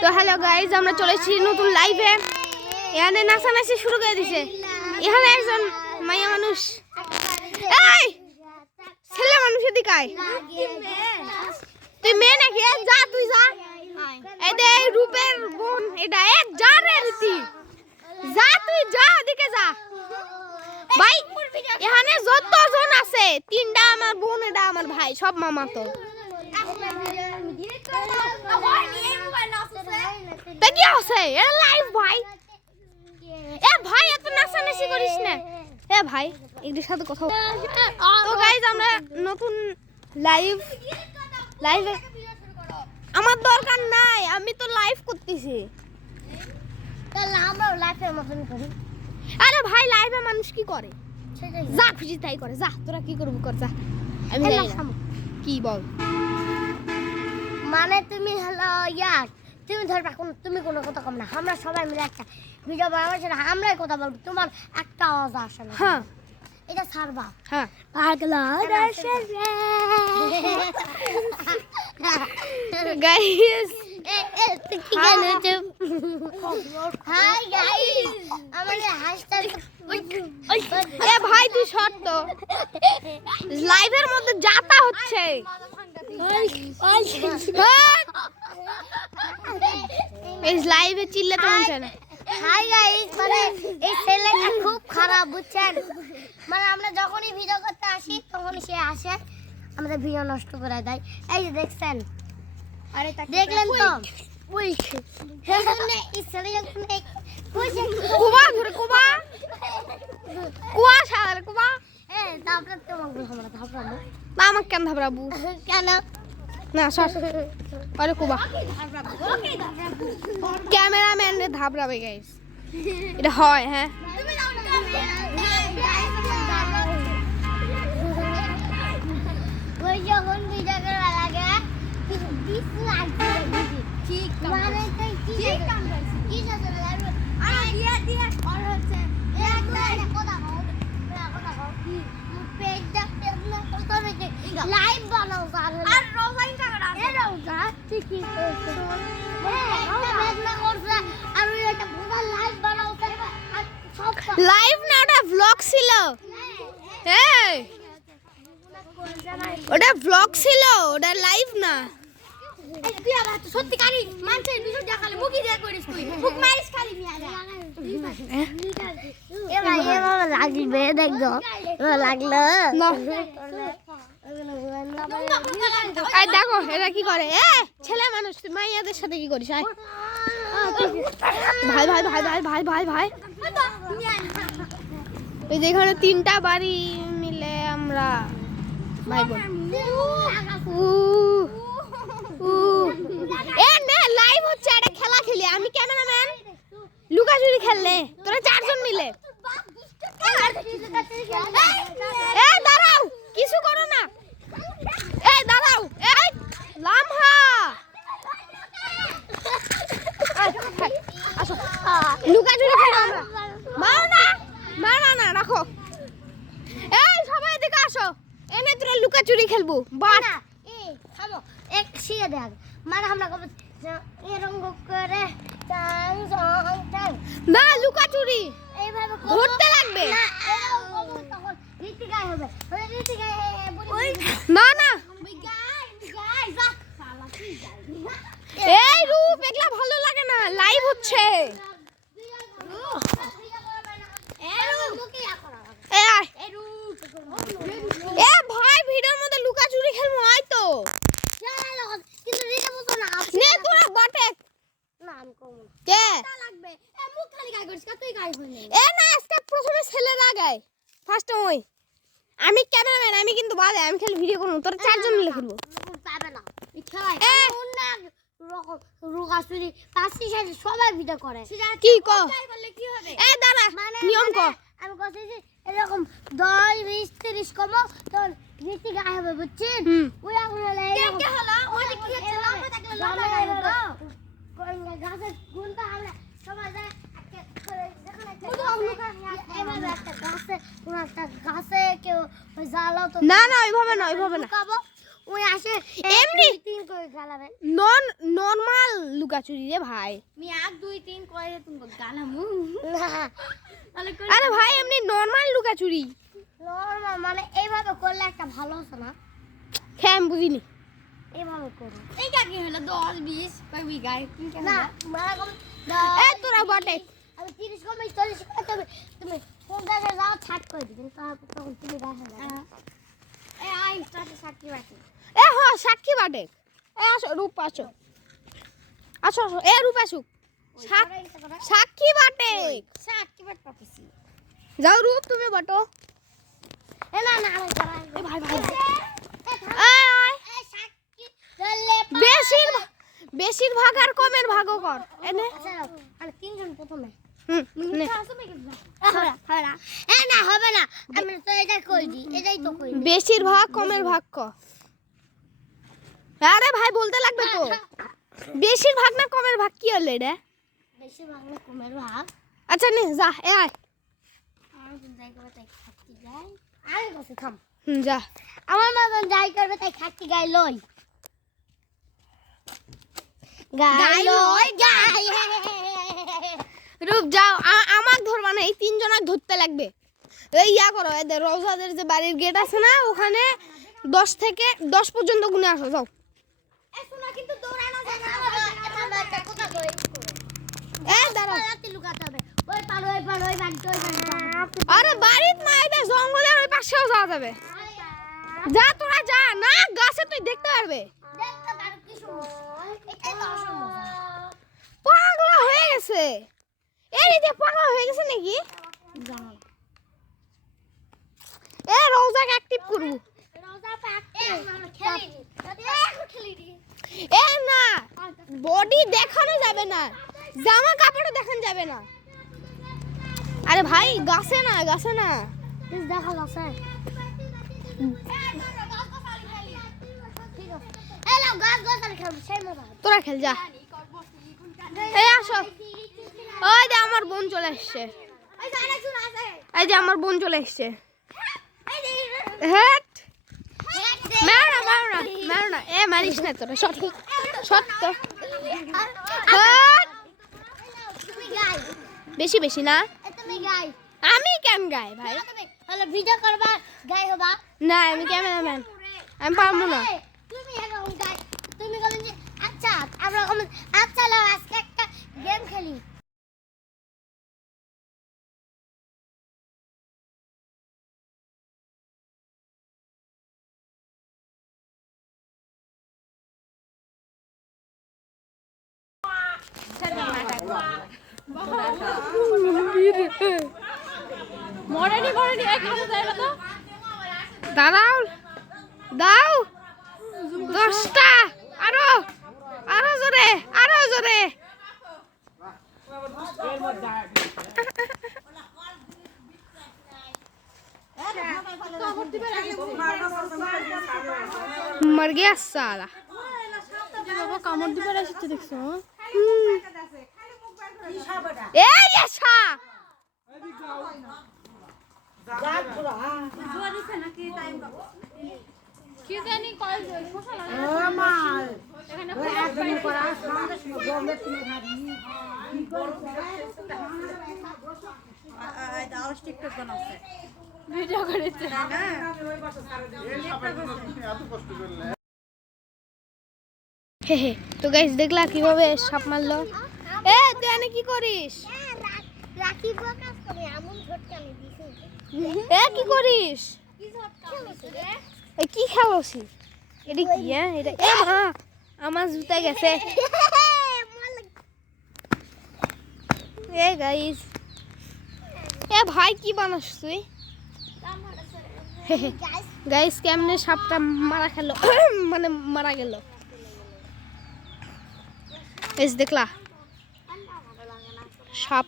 তো hello guys, আমরা চলেছি নতুন লাইভে। এখানে নাচানাচি শুরু করে দিছে। এখানে একজন মাইয়া মানুষ, এই ছেলে মানুষ এদিকে আয়। তুই মেয়ে নাকি? যা তুই যা। এই দে রূপের বোন এটা, এক যা রে রীতি, যা তুই যা এদিকে যা। ভাই এখানে যতজন আছে, তিনটা আমার বোন, এটা আমার ভাই, সব মামা। তো কি আছে এটা লাইভ ভাই? এ ভাই এত নাচানাচি করিস না। এ ভাই এদের সাথে কথা বল। তো গাইজ আমরা নতুন লাইভে আমার দরকার নাই, আমি তো লাইভ করতেছি। তাহলে আমরা লাইভের মতন করি। আরে ভাই লাইভে মানুষ কি করে? যা খুশি তাই করে, যা তোরা কি করবি কর, যা। আমি জানি না কি বল। মানে তুমি হলো ইয়ার, তুমি ধরবা তুমি কোনো কথা কম না, আমরা সবাই মিলে একটা ভিডিও বানাবো, সেটা আমরাই কথা বলবো, তোমার একটা আওয়াজ আসে না। হ্যাঁ এটা ছাড়বা। হ্যাঁ পাগলা গাইস, হাই গাইস, আমাদের হ্যাশট্যাগ এ ভাই তুই শর্ট তো লাইভের মধ্যে যাতা হচ্ছে। এই লাইভে চিল্লাতে হচ্ছে না। হাই গাইস, মানে এই ছেলেটা খুব খারাপ বুঝছেন। মানে আমরা যখনই ভিডিও করতে আসি তখনই সে আসে আমাদের ভিডিও নষ্ট করে দেয়। এই যে দেখছেন, আরে দেখলেন তো বলছি সেই জন্য এই ছেলেটা কইছে কুবা ধরে কুবা কুয়া সার কুবা। তারপরে তোমাকে আমরা ধাপড়াবো। না আমাকে কেন ধাবরাবু? কেন না সর, আরে কুবা ক্যামেরাম্যান রে ধাবরাবে গাইস, এটা হয়। হ্যাঁ ওই যখন ভিডিও করা লাগে ডিসলাইক ঠিক মানে কি কাম করছিস কি সাথে লাগবে আরে দিয়া আর হচ্ছে একটা কথা বল কি পেজটা না কথা বলতে লাইভ বানাও আর রোজাইন টাকা এ রোজা ঠিক কি করছিস একটা পেজ না করছ আর ওই একটা পুরো লাইভ বানাও আর সব লাইভ না, ওটা ব্লগ ছিল। এই ওটা ব্লগ ছিল, ওটা লাইভ না। তুই আবার সত্যি কারি মানুষের ভিডিও দেখালে মুখি দিয়ে করিস, তুই মুখ মারিস খালি নিয়ে যা। এ ভাই এ বাবা লাগবে দেখো, লাগলো না এই দেখো এটা কি করে। এ ছেলে মানুষ, তুই মাইয়াদের সাথে কি করিস? আয় ভাই ভাই ভাই ভাই ভাই ভাই ভাই এই যে এখানে তিনটা বাড়ি মিলে আমরা ভাই বোন। এ নে লাইভ হচ্ছে, এটা খেলা খেলি আমি ক্যামেরাম্যান, লুকাচুরি খেললে তোরা চারজন মিলে। এ দাঁড়াও, কিছু করো না। এই দাঁড়াও, এই লামহা আসো, লুকাচুরি খেলো আমরা। মারো না রাখো। এই সবাই এদিকে আসো, এনে তোরা লুকাচুরি খেলবো। বাস থামো, এক শিখে দেখ। মানে আমরা কবে এরকম করে চাং চাং চাং না লুকাচুরি এইভাবে ধরতে লাগবে না, এরকম তখন রীতিকায় হবে। ওই রীতিকায় না না। গাই যা শালা কি গাই এই রূপ এগুলা ভালো লাগে না, লাইভ হচ্ছে। এ আয়। এ ভাই ভিডিওর মধ্যে লুকাচুরি খেলবো, আয় তো। কিন্তু রিটা মতো না নে তোরা বটে না আমি কম কে লাগবে। এ মুখ খালি গাই করিস, তুই গাই হই না। এ না আজকে প্রথমে ছেলেরা গায়, ফার্স্ট ওই আমি ক্যামেরাম্যান, আমি কিন্তু বাদে আমি খালি ভিডিও করব, তোরা চারজন মিলে খেলবো। পাবে না এই খেলায় না রকম রুগাসুরি পাঁচটি সাথে সবাই ভিডিও করে। কি ক করলে কি হবে? এ দাঁড়া নিয়ম ক। আমি কইছি যে এরকম 10 20 30 কমো তোর রীতি গায় হবে বুঝছিস? ওই আগুন হলে এরকম কে হলো ওই কি হচ্ছে লম্বা থাকলে লম্বা গায় তো কোন গাছের গুনটা আমরা সবাই যায় এভাবে একটা গাছে কোন একটা গাছে কেউ জ্বালাও তো না না ওইভাবে না, ওইভাবে না। ওই আসে এমনি তিন করে গালাবে নর্মাল লুকাচুরি রে ভাই। আমি 1 2 3 কইরে তুমি গালামু না তাহলে আরে ভাই এমনি নর্মাল লুকাচুরি। নরমাল মানে এইভাবে করলে একটা ভালো আছে না? হ্যাঁ আমি বুঝিনি। এইভাবে করো। এইটা কি হলো 10 20 কই গায় কি কেন না মারা কম এ তোরা বটে আমি 30 কম 40 তুমি তুমি কোন জায়গায় যাও ছাট করে দিবেন তারপর তখন তুমি গায় না এ আই সাথে সাক্ষী বাকি এ হ সাক্ষী বাটে। এ আসো রূপ আসো আসো আসো এ রূপ আসুক। সাক্ষী বাটে সাক্ষী বাট পাপিছি যাও রূপ তুমি বটো। এ না না আমি করাই এ ভাই ভাই আয় আয় এ সাক্ষী চলে বেশিরভাগ আর কমের ভাগও কর এনে। আর তিনজন প্রথমে নে। হবে না আমি তো এটা কই দি এটাই তো কই বেশিরভাগ কমের ভাগ কর। আরে ভাই বলতে লাগবে তো। বেশিরভাগ না কমের ভাগ কি হলো রে? বেশি ভালো কমের ভাগ আচ্ছা নে যা এ আয়। আমি তো যাই করবে তাই খাচ্ছি গাই আমি বসে থাম যা আমার মতন যাই করবে তাই খাচ্ছি গাই লই গাই লই গাই রূপ যাও আমাক ধরবা না এই তিনজনক ধরতে লাগবে। এই ইয়া করো এদের রওজাদের যে বাড়ির গেট আছে না ওখানে 10 থেকে 10 পর্যন্ত গুনে আসো যাও। এ শোনা কিন্তু দৌড়ানো যায় না এটা একটা কথা কই এ দাঁড়াও রাতে লুকাতে হবে ওই পার ওই বাড়ি ওই বাড়ি আরে বাড়িত না এটা জঙ্গলের ওই পাশেও যাওয়া যাবে। যা তোরা যা না গাছে তুই দেখতে পারবে। দেখতে পারো কি সমস্যা এটাই তো অসম্ভব পাগলা হয়ে গেছে। এই যে পাগলা হয়ে গেছে নাকি? জানো এ রওজাকে অ্যাক্টিভ করব। রোজা পাক এ মামা খেলি এখন খেলি দি এ না বডি দেখানো যাবে না, জামা কাপড়ও দেখানো যাবে না। আরে ভাই গাছে না বেশ দেখা যাচ্ছে হ্যালো গাছ আর খেলবো সেই মজা তোরা খেল যা। এই আসো ওই যে আমার বোন চলে এসছে। এই যে আরেকজন আছে এই যে আমার বোন চলে এসছে। এই যে হেট মারো না এ মারিস না তোরা সত্য হেট তুমি গাই বেশি না তুমি গাই আমি কেন গাই ভাই? তুমি হলো ভিডিও করবা গাই হবা না আমি ক্যামেরাম্যান আমি পারবো না। তুমি এরকম গাই তুমি বলেন যে আচ্ছা আমরা আচ্ছা লাও আজকে একটা গেম খেলি দাঁড়াও দাও 10টা আরো জোরে मर गया साला बाबा कामड़ दिबे আসছে দেখছো এই আশা কি জানি কল শোষা লাগে ও মা এখানে একদম করা সামনে গমে তুমি ভাবি দাও টিকটক বানাচ্ছে ভিডিও করেছে না হে তো গাইস দেখলা কিভাবে সাপ মারলো। এ তুই এনে কি করিস? রাখি কাজ করে এমন ঝটকা আমি দিছি এ কি করিস? কি ঝটকা রে এ কি খেলোছি? এটা কি এটা এ মা আমার জুতা গেছে। এ গাইস এ ভাই কি বানাস তুই? গাইস কেমনে সাপটা মারা খেলো মানে মারা গেল। এস দেখলা সাপ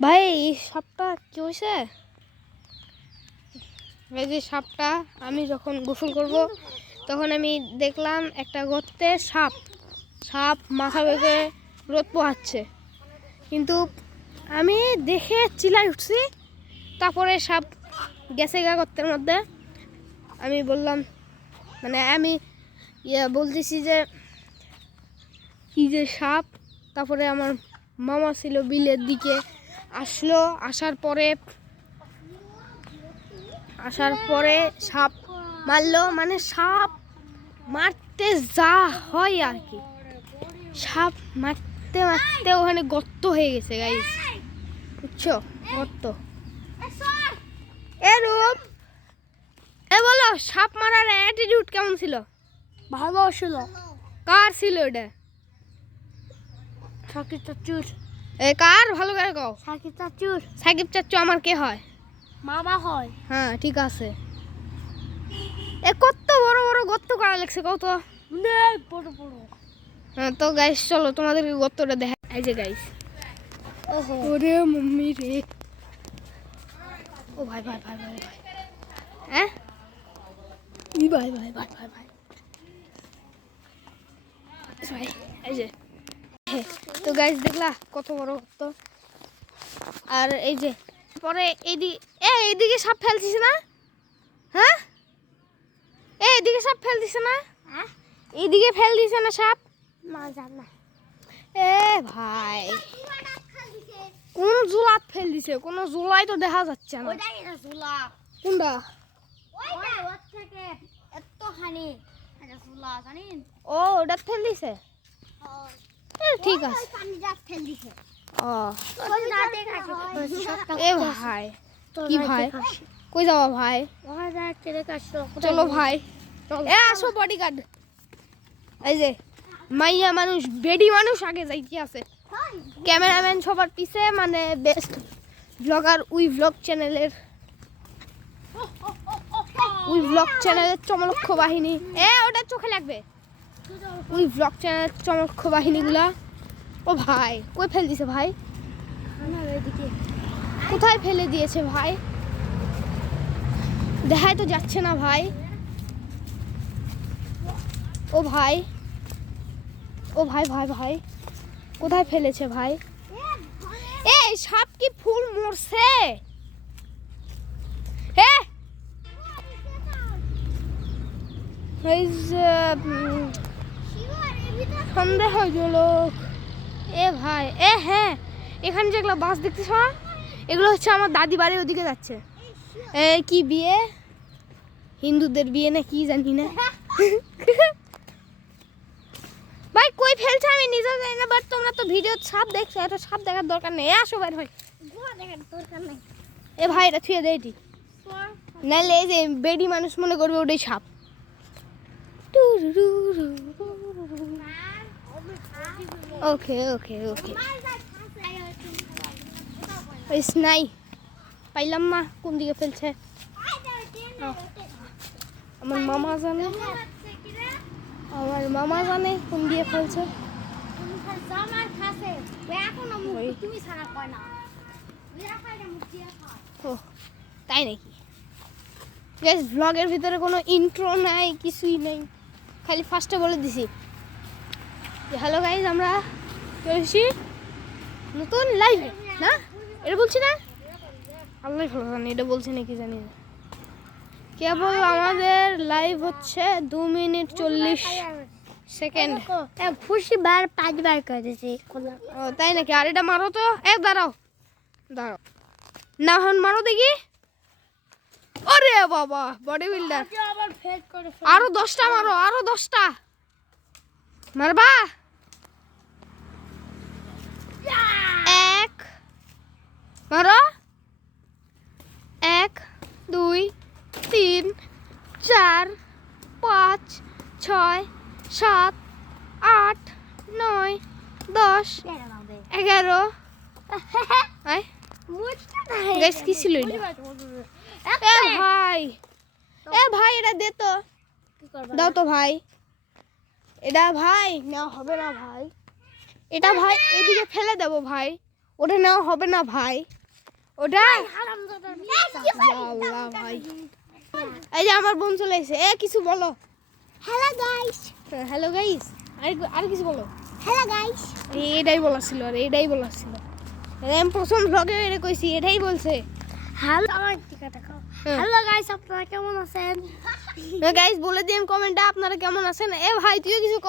ভাই সাপটা কি হয়েছে? এই যে সাপটা আমি যখন গোসল করব তখন আমি দেখলাম একটা গর্তে সাপ মাথা বেঁকে রোদ পোহাচ্ছে, কিন্তু আমি দেখে চিল্লাই উঠছি। তারপরে সাপ গেছে গা গর্তের মধ্যে। আমি বললাম মানে আমি বলতেছি যে কি যে সাপ, তারপরে আমার মামা ছিল বিলের দিকে, আসলো, আসার পরে সাপ মারলো, মানে সাপ মারতে যা হয় আর কি, সাপ মারতে মারতে ওখানে গর্ত হয়ে গেছে গাইস, বুঝছো? গর্ত। এ রূপ, এ বলো সাপ মারার অ্যাটিটিউড কেমন ছিল? ভালো ছিল। কার ছিল এটা? সাকিব চাচুর। এ কার? ভালো করে কও। সাকিব চাচুর সাকিব চাচ্চু আমার কে হয়? মামা হয়। হ্যাঁ ঠিক আছে। এ কত বড় বড় গর্ত করা লাগছে কত? বড় বড়। হ্যাঁ তো গাইস চলো তোমাদেরকে গর্তটা দেখা। এই যে গাইস, ওহো ওরে মাম্মি রে, ও ভাই ভাই ভাই ভাই ভাই, হ্যাঁ ই ভাই ভাই ভাই ভাই ভাই ভাই, এই যে তো গাইস দেখলা কত বড় গর্ত। আর এই যে পরে এইদিকে সাপ ফেলছিস না? হ্যাঁ এইদিকে সাপ ফেল দিছে না? হ্যাঁ এইদিকে ফেল দিছে না সাপ? না জানা। এ ভাই কোন জুলাত ফেল দিছে? কোন জুলাই তো দেখা যাচ্ছে না। ওইটাই এটা ঝুলা। কোনটা? ওইটা ওর থেকে এতখানি এটা ঝুলা জানেন? ও ওটা ফেল দিছে। ঠিক আছে। পানি জাত ফেল দিছে। ও ওই জাতে খাইছে। এ ভাই কি ভাই, কই যাবা ভাই? ওই জাতে খাইছে। চলো ভাই, এ আসো বডিগার্ড। এই যে মাইয়া মানুষ, বেডি মানুষ আগে যাইতে আছে, ক্যামেরাম্যান সবার পিছে, মানে বেস্ট ব্লগার উই ব্লগ চ্যানেলের চমলক্ষ বাহিনী। ওটা চোখে লাগবে। উই ব্লগ চ্যানেলের চমলক্ষ বাহিনীগুলা। ও ভাই কই ফেল দিছে ভাই? কোথায় ফেলে দিয়েছে ভাই? দেখাই তো যাচ্ছে না ভাই। ও ভাই, ও ভাই ভাই ভাই কোথায় ফেলেছে ভাই? এই সাপ কি ফুল মরছে? এই যে সন্দেহজনক। এ ভাই, হ্যাঁ এখানে যেগুলো বাস দেখতেছ না, এগুলো হচ্ছে আমার দাদি বাড়ির ওদিকে যাচ্ছে। কি বিয়ে, হিন্দুদের বিয়ে না কি জানি না। ভাই কই ফেলছে আমি নিজেও জানি না, বাট তোমরা তো ভিডিও সাপ দেখছো, এত সাপ দেখার দরকার নেই। আসো ভাই ভাই, এ ভাই এটা থুয়ে দে এটি, নাহলে এই যে বেডি মানুষ মনে করবে ওটাই সাপ। ওকে ওকে ওকে, নাই পাইলাম না কোন দিকে ফেলছে। আমার মামা জানে, কোন দিয়ে ফেলছে। ও তাই নাকি? গাইস ব্লগের ভিতরে কোনো ইন্ট্রো নাই, কিছুই নাই, খালি ফার্স্টে বলে দিছি হ্যালো গাইস, আমরা চলেছি নতুন লাইভে। না এটা বলছি না, আল্লাহ ভালো জানি এটা বলছি নাকি জানি না। কেবল আমাদের লাইভ হচ্ছে 2 মিনিট 40 সেকেন্ড। খুশি বার 5 বার করেছি। ও তাই নাকি? আর এটা মারো তো। দাঁড়াও দাঁড়াও না, এখন মারো দেখি। ওরে বাবা বডি বিল্ডার, আরো 10টা মারো, আরো 10টা মারবা। 1 মারো, 1 2 3 4 5 6 7 8 9 10 11। গাইস কি ছিল এটা? ভাই এটা দে তো, দাও তো ভাই, এটা ভাই নেওয়া হবে না ভাই, এটা ভাই এদিকে ফেলে দেবো ভাই, ওটা নেওয়া হবে না ভাই, ওটা ভাই। এই যে আমার বোন চলে এসে, কিছু বলো। হ্যালো গাইস, হ্যালো গাইস, আর কিছু বলো। হ্যালো গাইস, এটাই বলা ছিল, আর এটাই বলা ছিল। আমি প্রথম ব্লগে এটা কইছি, এটাই বলছে। হ্যালো আমার দিকে তাকাও। হ্যালো গাইস, আপনারা কেমন আছেন? গাইস বলে দিন কমেন্টে আপনারা কেমন আছেন। এ ভাই তুইও কিছু ক।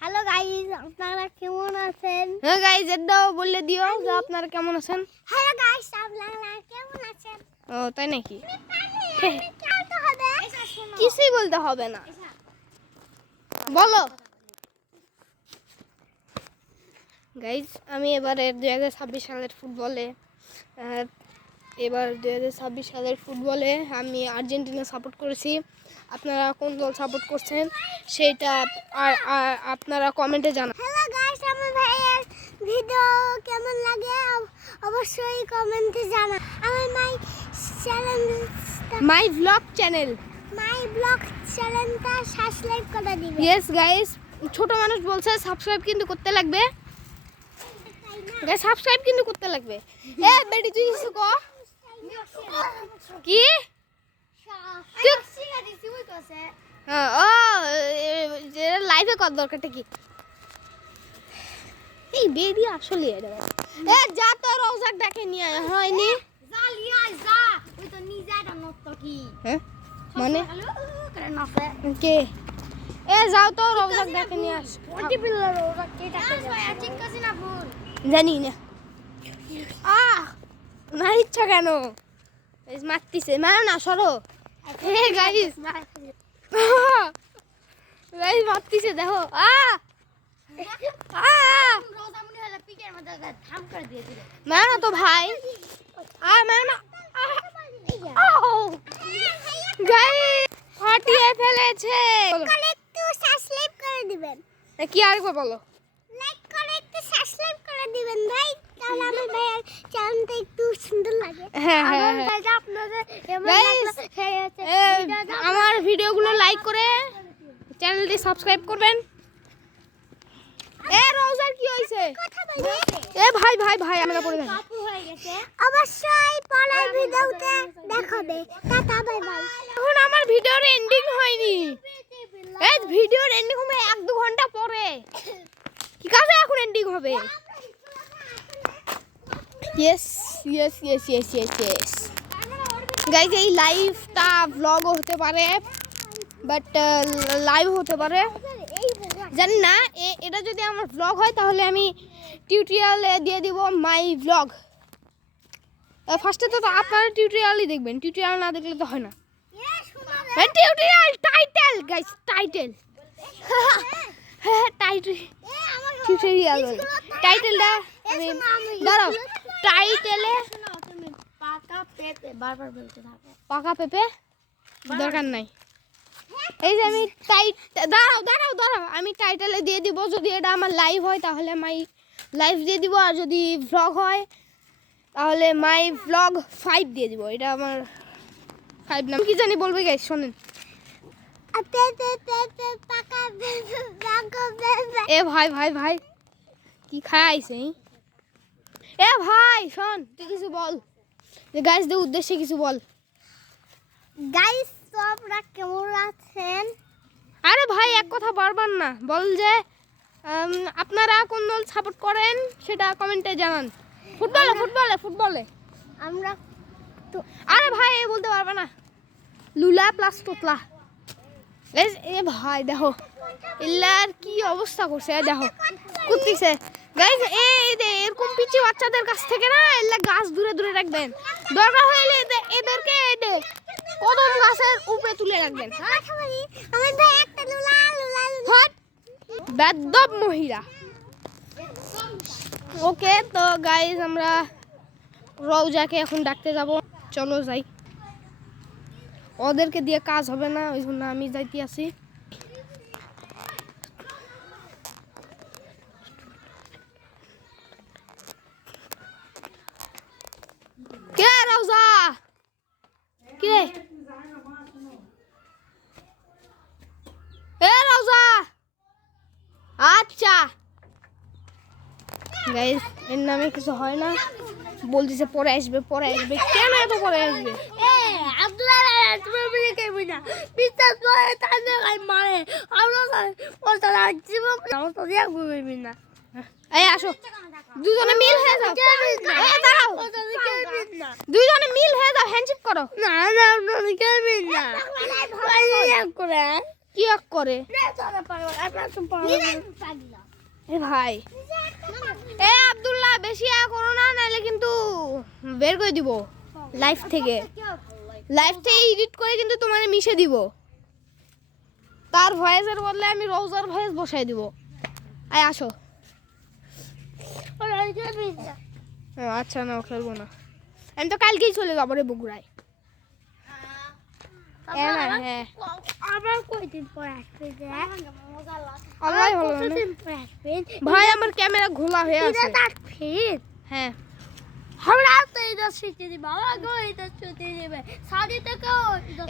হ্যালো গাইস, আপনারা কেমন আছেন? হ্যাঁ গাইস এটাও বলে দিও যে আপনারা কেমন আছেন। হ্যালো গাইস, আপনারা কেমন আছেন? ও তাই নাকি? খেলতে হবে। কিছুই বলতে হবে না, বলো। গাইস আমি এবারে 2026 সালের ফুটবলে আমি আর্জেন্টিনা সাপোর্ট করেছি। আপনারা কোন দল সাপোর্ট করছেন সেটা আপনারা কমেন্টে জানান। হ্যালো গাইস, আমার ভাইয়ের ভিডিও কেমন লাগে অবশ্যই কমেন্টে জানান। আমার মাই ব্লগ চ্যানেলটা সাবস্ক্রাইব করে দিবেন। ইয়েস গাইস, ছোট মানুষ বলছে সাবস্ক্রাইব কিন্তু করতে লাগবে। গাইস সাবস্ক্রাইব কিন্তু করতে লাগবে। এ বেটি তুই কিছু ক। কি ও যে লাইভে কত দরকারটা কি? এই বেরি আসলে এ যা তো রওজাক ডাকে নিয়ে আয় হয়নি। যা লিয়ে আয় যা, ওই তো নিজে এটা নষ্ট কি হ্যাঁ মানে করে নাচে। কে? এ যাও তো রওজাক ডাকে নিয়ে আস। ওটি বিল্লার ওরা কেটা করে ঠিক কাছে না ভুল জানি না। মার ইচ্ছা কেন? মারতিছে, মারো না, সরো। হে গাইস গাইস মারতিছে দেখো। রোজামুনি হলে পিকের মধ্যে থাম করে দিয়ে দিল। মারো না তো ভাই, মারো না। গাইস ফাটিয়ে ফেলেছে। একটু সাবস্ক্রাইব করে দিবেন। কি আরেকবার বলো। লাইক করে একটু সাবস্ক্রাইব করে দিবেন ভাই, তাহলে আমার ভাইয়ের চ্যানেলটা একটু সুন্দর লাগে। হ্যাঁ আমার ভাইটা আপনাদের এমন Guys, আমার ভিডিওগুলো লাইক করে চ্যানেলটি সাবস্ক্রাইব করবেন। এ রওজার কি হইছে? কথা বলি। এ ভাই ভাই ভাই আমরা পড়ে যাই। কাপু হয়ে গেছে। অবশ্যই পরের ভিডিওতে দেখাবে। Tata bye bye. এখন আমার ভিডিওর এন্ডিং হয়নি। এই ভিডিওর এন্ডিং হবে 1-2 ঘন্টা পরে। ঠিক আছে এখন এন্ডিং হবে। Yes yes yes yes yes yes guys এই লাইভটা ব্লগও হতে পারে, বাট লাইভ হতে পারে জানি না। এটা যদি আমার ব্লগ হয় তাহলে আমি টিউটোরিয়ালে দিয়ে দিব মাই ব্লগ। ফার্স্টে তো আপনারা টিউটোরিয়ালই দেখবেন, টিউটোরিয়াল না দেখলে তো হয় না। টিউটোরিয়াল টাইটেল গাইস, টাইটেল হ্যাঁ টাইটেল টিউটোরিয়াল বলে টাইটেলটা। আমি দাঁড়াও, টাইটেলে পাকা পেঁপে বারবার বলতে থাকো। পাকা পেঁপে দরকার নাই। এই যে আমি দাঁড়াও আমি টাইটেলে দিয়ে দিব। যদি এটা আমার লাইভ হয় তাহলে মাই লাইভ দিয়ে দিব, আর যদি ভ্লগ হয় তাহলে মাই ভ্লগ 5 দিয়ে দিব। এটা আমার 5 নাম কি জানি বলবে গাইস শোনেন। এ ভাই ভাই ভাই কি খাইছে? এ ভাই শোন, তুই কিছু বল, যে গাইসদের উদ্দেশ্যে কিছু বল। গাইস আপনারা কেমন আছেন? আরে ভাই এক কথা বারবার না, বল যে আপনারা কোন দল সাপোর্ট করেন সেটা কমেন্টে জানান। ফুটবলে আমরা তো আরে ভাই এই বলতে পারবে না। লুলা প্লাস তোতলা। এ ভাই দেখো ইল্লার কি অবস্থা করছে, দেখো কুত্তিছে। গাইস এরকম পিচ্চি বাচ্চাদের কাছ থেকে না এল্লা গাছ দূরে দূরে রাখবেন। দরকার হলে এদেরকে কদম গাছের উপরে তুলে রাখবেন। আমার ভাই একটা লুলা হট বেদব মহিলা। ওকে তো গাইস আমরা রওজাকে এখন ডাকতে যাব, চলো যাই। ওদেরকে দিয়ে কাজ হবে না, ওই জন্য আমি যাইতে আছি। কে রওজা? কে এ রওজা? আচ্ছা গাইস এর নামে কিছু হয় না, বলতেছে পরে আসবে। কেন এত পরে আসবে? আব্দুল্লাহ তুমি বলে কেবি না বিশ্বাস করে তাদের গায় মারে আমরা বলতে জীবন আমার তো দেখবি না। এই আসো দুজনে মিল হয়ে যাও এই দাঁড়াও দুজনে মিল হয়ে যাও হ্যান্ডশেক করো না না না খেলবি না করে কি এক করে এ ভাই এ আব্দুল্লাহ বেশি আ করো না নাহলে কিন্তু বের করে দিব লাইফ থেকে এডিট করে কিন্তু তোমারে মিশে দিব তার ভয়েসের বদলে আমি রোজার ভয়েস বসাই দিব আয় আসো আচ্ছা না খেলবো না আমি তো কালকেই চলে যাবো রে বগুড়ায় হ্যাঁ আবার কয়দিন পর আসবে আল্লাহ ভালো জানে। কতদিন পর আসবে ভাই আমার ক্যামেরা ঘোলা হয়ে আছে ফির হ্যাঁ আমরা তো এটা শিখে দিব আমাকেও এটা শিখে দিবে সাদি থেকেও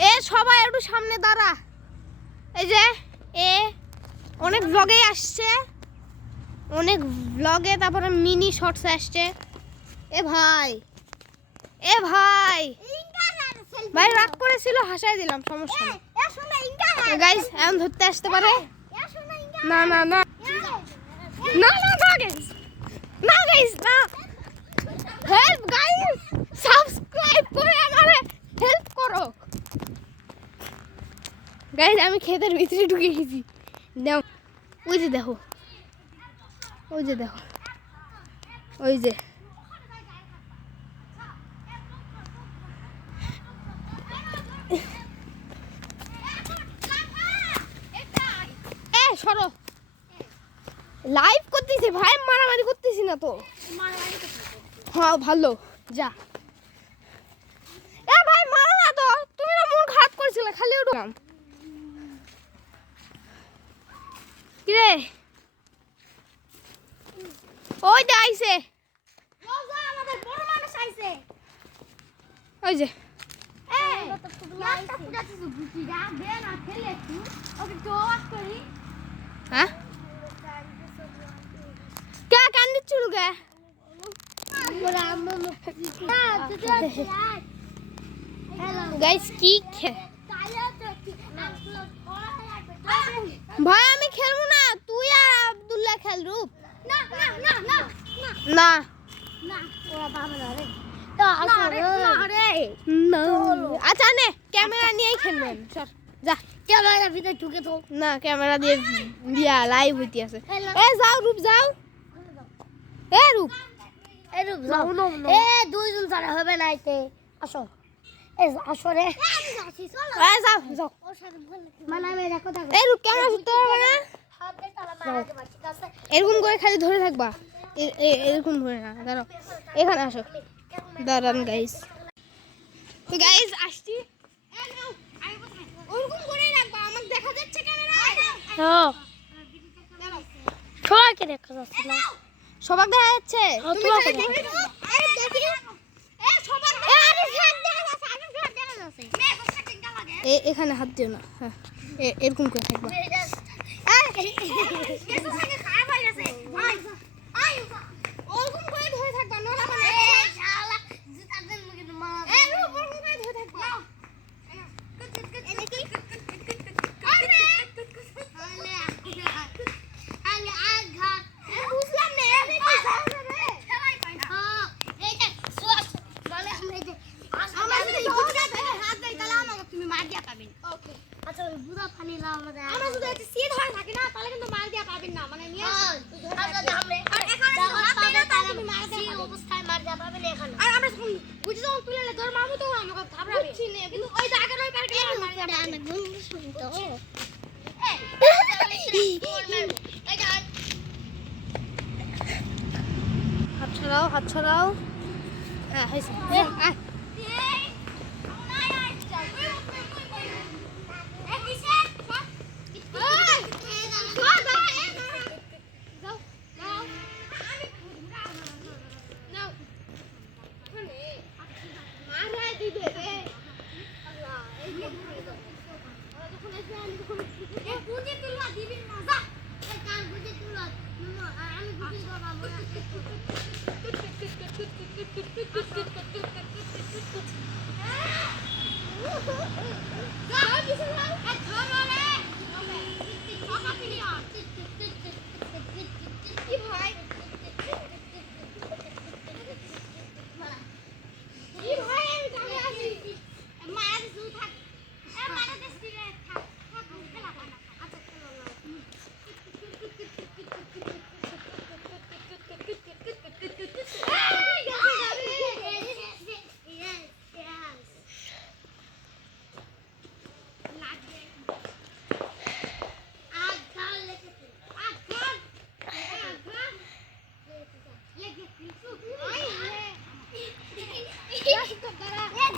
এ সবাই একটু সামনে দাঁড়া এই যে এ অনেক ব্লগে আসছে অনেক ব্লগে তারপরে মিনি শর্টস আসছে এ ভাই ভাই রাগ করেছিল হাসাই দিলাম সমস্যা নেই গাইস এখন ধরতে আসতে পারে না না না না না না গাইস না গাইস না হেল্প গাইস সাবস্ক্রাইব করে আমারে হেল্প করো গাইস আমি ক্ষেতের ভিতরে ঢুকে গেছি দাও ওই যে দেখো ওই যে এ সরো লাইভ করতেছি ভাই মারামারি করতেছি না তো হ্যাঁ ভালো যা এ ভাই মারো না তো তুমি না মন খারাপ করেছিলে খালি উঠলাম কি রে ওই যে আইছে আমাদের বড় মানুষ আইছে ওই যে হ্যাঁ কে কান্দিচ্ছ কে গাইস কি ভাই আমি খেলবো না তুই আর আব্দুল্লাহ খেল রূপ না আচ্ছা নে ক্যামেরা নিয়েই খেলবেন সর যা ক্যামেরা ভিতরে ঢুকে তো না ক্যামেরা দিয়ে দিয়া লাইভ হইতে আছে এ যাও রূপ যাও এ রূপ এরূপ যাও এ দুইজন ছাড়া হবে না এতে আসো এ আসো রে এ যাও যাও মানে আমি দেখো দেখো এ রূপ ক্যামেরা ধরতে পারবে না এরকম করে খালি ধরে থাকবা এরকম ধরে না দাঁড়াও এখানে আসো দাঁড়ান গাইস তো গাইস আসছি ওরকম করে রাখবা আমাকে দেখা যাচ্ছে ক্যামেরায় হ্যাঁ সবাইকে দেখা যাচ্ছে না সবাক দেখা যাচ্ছে তুমি তোমাকে খালি দেখে নাও। আরে দেখি এ সবাক আরে হাত দেখা যাচ্ছে আরে হাত দেখা যাচ্ছে এখানে হাত দিও না হ্যাঁ এরকম করে থাকবা ওরকম করে ধরে থাকবা নোলা মানে আমরা যদি একটু সি ধরে থাকি না তাহলে কিন্তু মার দিয়া পাবেন না মানে নিয়ে আর এখানে তুমি মার দিয়া অবস্থায় মার যা পাবেন এখানে আর আমরা বুঝি যখন তুলে লে তোর মামু তো আমাকে ঘাবড়াবে কিন্তু ওই যে আগের ওই পার্কে মার দিয়া পাবেন হাত ছড়াও হ্যাঁ হয়েছে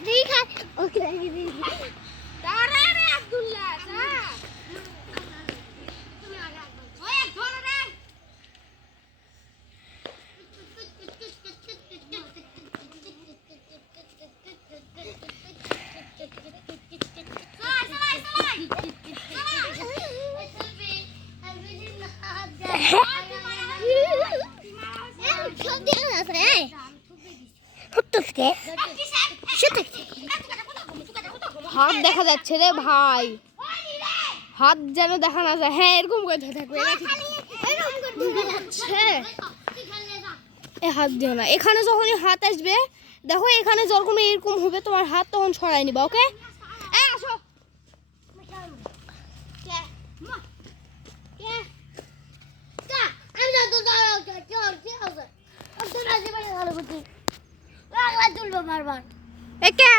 দেখা ওকে দাঁড়া রে আব্দুল্লাহ যা তুমি আগে ওই ধরে রে হাত দেখা যাচ্ছে রে ভাই, হাত যেন দেখা না যায়। হ্যাঁ এরকম করে থাকবে, এ হাত দিও না। এখানে যখনই হাত আসবে দেখো, এখানে যখন এরকম হবে তোমার হাত তখন ছড়াই নিবা। ওকে আসো। একে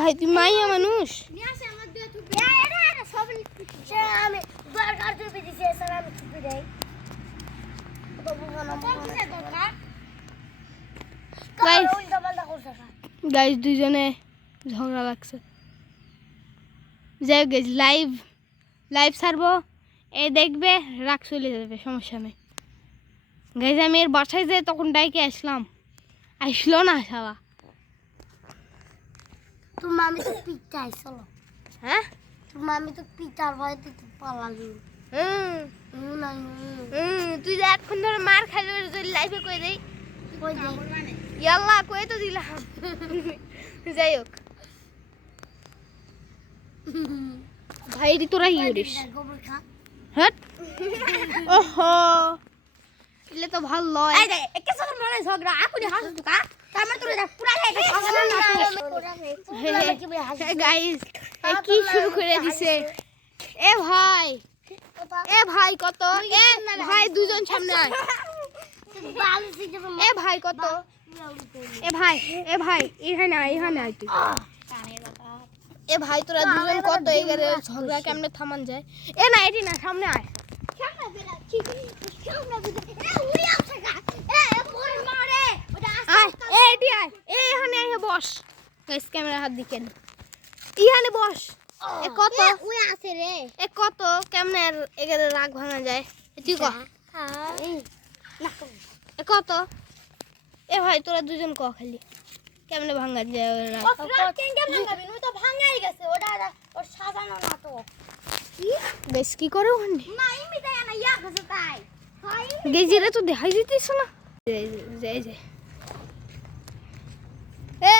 ভাই তুমি মাইয়া মানুষ, গাইস দুজনে ঝগড়া লাগছে। যাই হোক গাইস, লাইভ ছাড়বো, এই দেখবে রাগ চলে যাবে, সমস্যা নেই গাইস। আমি এর বাসায় যাই তখন ডাইকে আসলো না শালা। তুমি আমি তো পিঠা আইসলো, হ্যাঁ তুমি আমি তো পিঠার ভয়তে তো পালালি। তুই যে এখন ধরে মার খাইলে লাইভে কই দেই, ইয়াল্লা কই তো দিলাম। যাই হোক ভাই রে তোরা কি করিস? হ্যাট ওহো এলে তো ভালো লয়। এই দে একে সঙ্গে মনে ঝগড়া আপনি হাসু কা তার মানে তোরা পুরা লাগে ঝগড়া না। গাইস কি শুরু করে দিছে? এ ভাই কত? এ ভাই দুজন সামনে আয়। এ ভাই কত? এ ভাই এখানে আয় তুই। এ ভাই তোরা দুজন কত? এগারে ঝগড়া কেমনে থামান যায়? এ না এটি না, সামনে আয়। এটি আয়, এখানে আয় বস। গাইস ক্যামেরা হাত দিকেন, ইহানে বস। এ কত? ওই আছে রে। এ কত? কেমনে এগারে রাগ ভাঙা যায়? তুই কহ। এ কত? এ ভাই তোরা দুজন কহ খালি কেমনে ভাঙা যায় রাগ? তো ভাঙাই গেছে, ওটা ওর সাজানো নাটক। বেশ কি করে ওখানে না ইমি তাই না ইয়া গেছে তাই। গেজিরে তো দেখাই দিতেছ না। যাই এ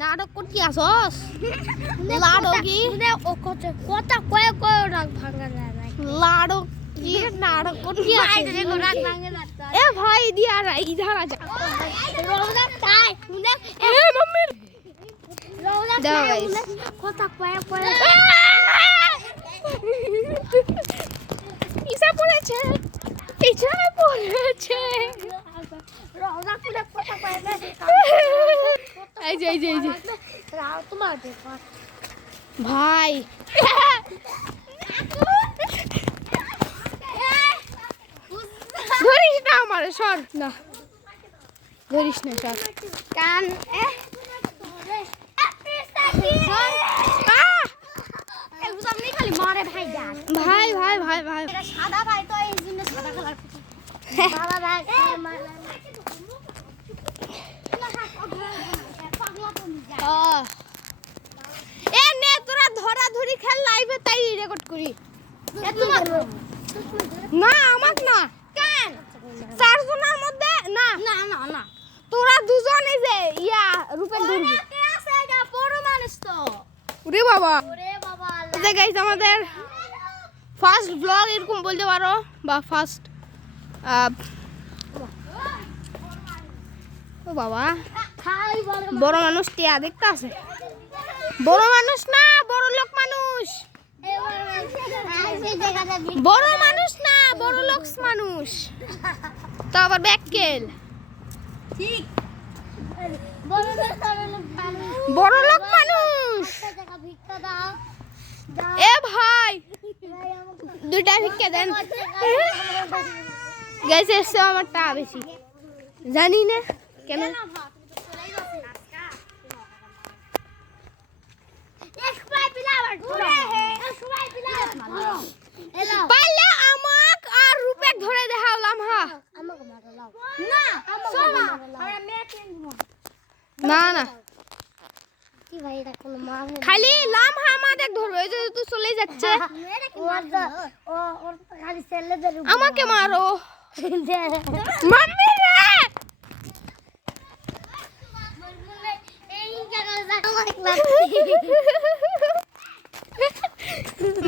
নাটক করতে আসস? লাড়ো কি ও কথা কয় রাগ ভাঙা যায় না। লাড়ো কি নাটক করতে আসস? রাগ ভাঙে যাচ্ছে। এ ভাই দিয়া ইধার আ যা। রোজা তাই শুনে এ মাম্মি রোজা দাও তাই guys। কথা কয় পিছা পড়েছে রোজা পুরো কথা কয় এই যে রাও তোমার দেখো ভাই ধরিস না আমার, সর না ধরিস না, সর কান খালি মারে ভাই যান ভাই এটা সাদা ভাই তো এই জন্য সাদা কালার বাবা ভাই এ নে তোরা ধরাধরি খেল লাইভে, তাই রেকর্ড করি। না আমাক না, কেন চারজনের মধ্যে না না না না তোরা দুজন এই যে ইয়া রূপের ধরবি। কে আছে এটা বড় মানুষ তো ওরে বাবা, ওরে বাবা এটা গাইস আমাদের ফার্স্ট ব্লগ এরকম বলতে পারো, বা ফার্স্ট ও বাবা খাই বড় মানুষ টিয়া দেখতে আছে। বড় মানুষ না, বড় লোক মানুষ। বড় মানুষ না, বড় লোক মানুষ। তো আবার ব্যাককেল ঠিক বড় লোক মানুষ। ভিক্ষা দাও এ ভাই দুইটা ভিক্ষা দেন গাইস এসে আমার টা বেশি জানি না কেন পাইলে আমাক আর রূপেক ধরে দেখালাম হ্যাঁ না না কি ভাই এটা কোন মা খালি লাম আমাদের ধরবে এই যে তুই চলে যাচ্ছে ওর খালি ছেলেদের আমাকে মারো মাম্মি রে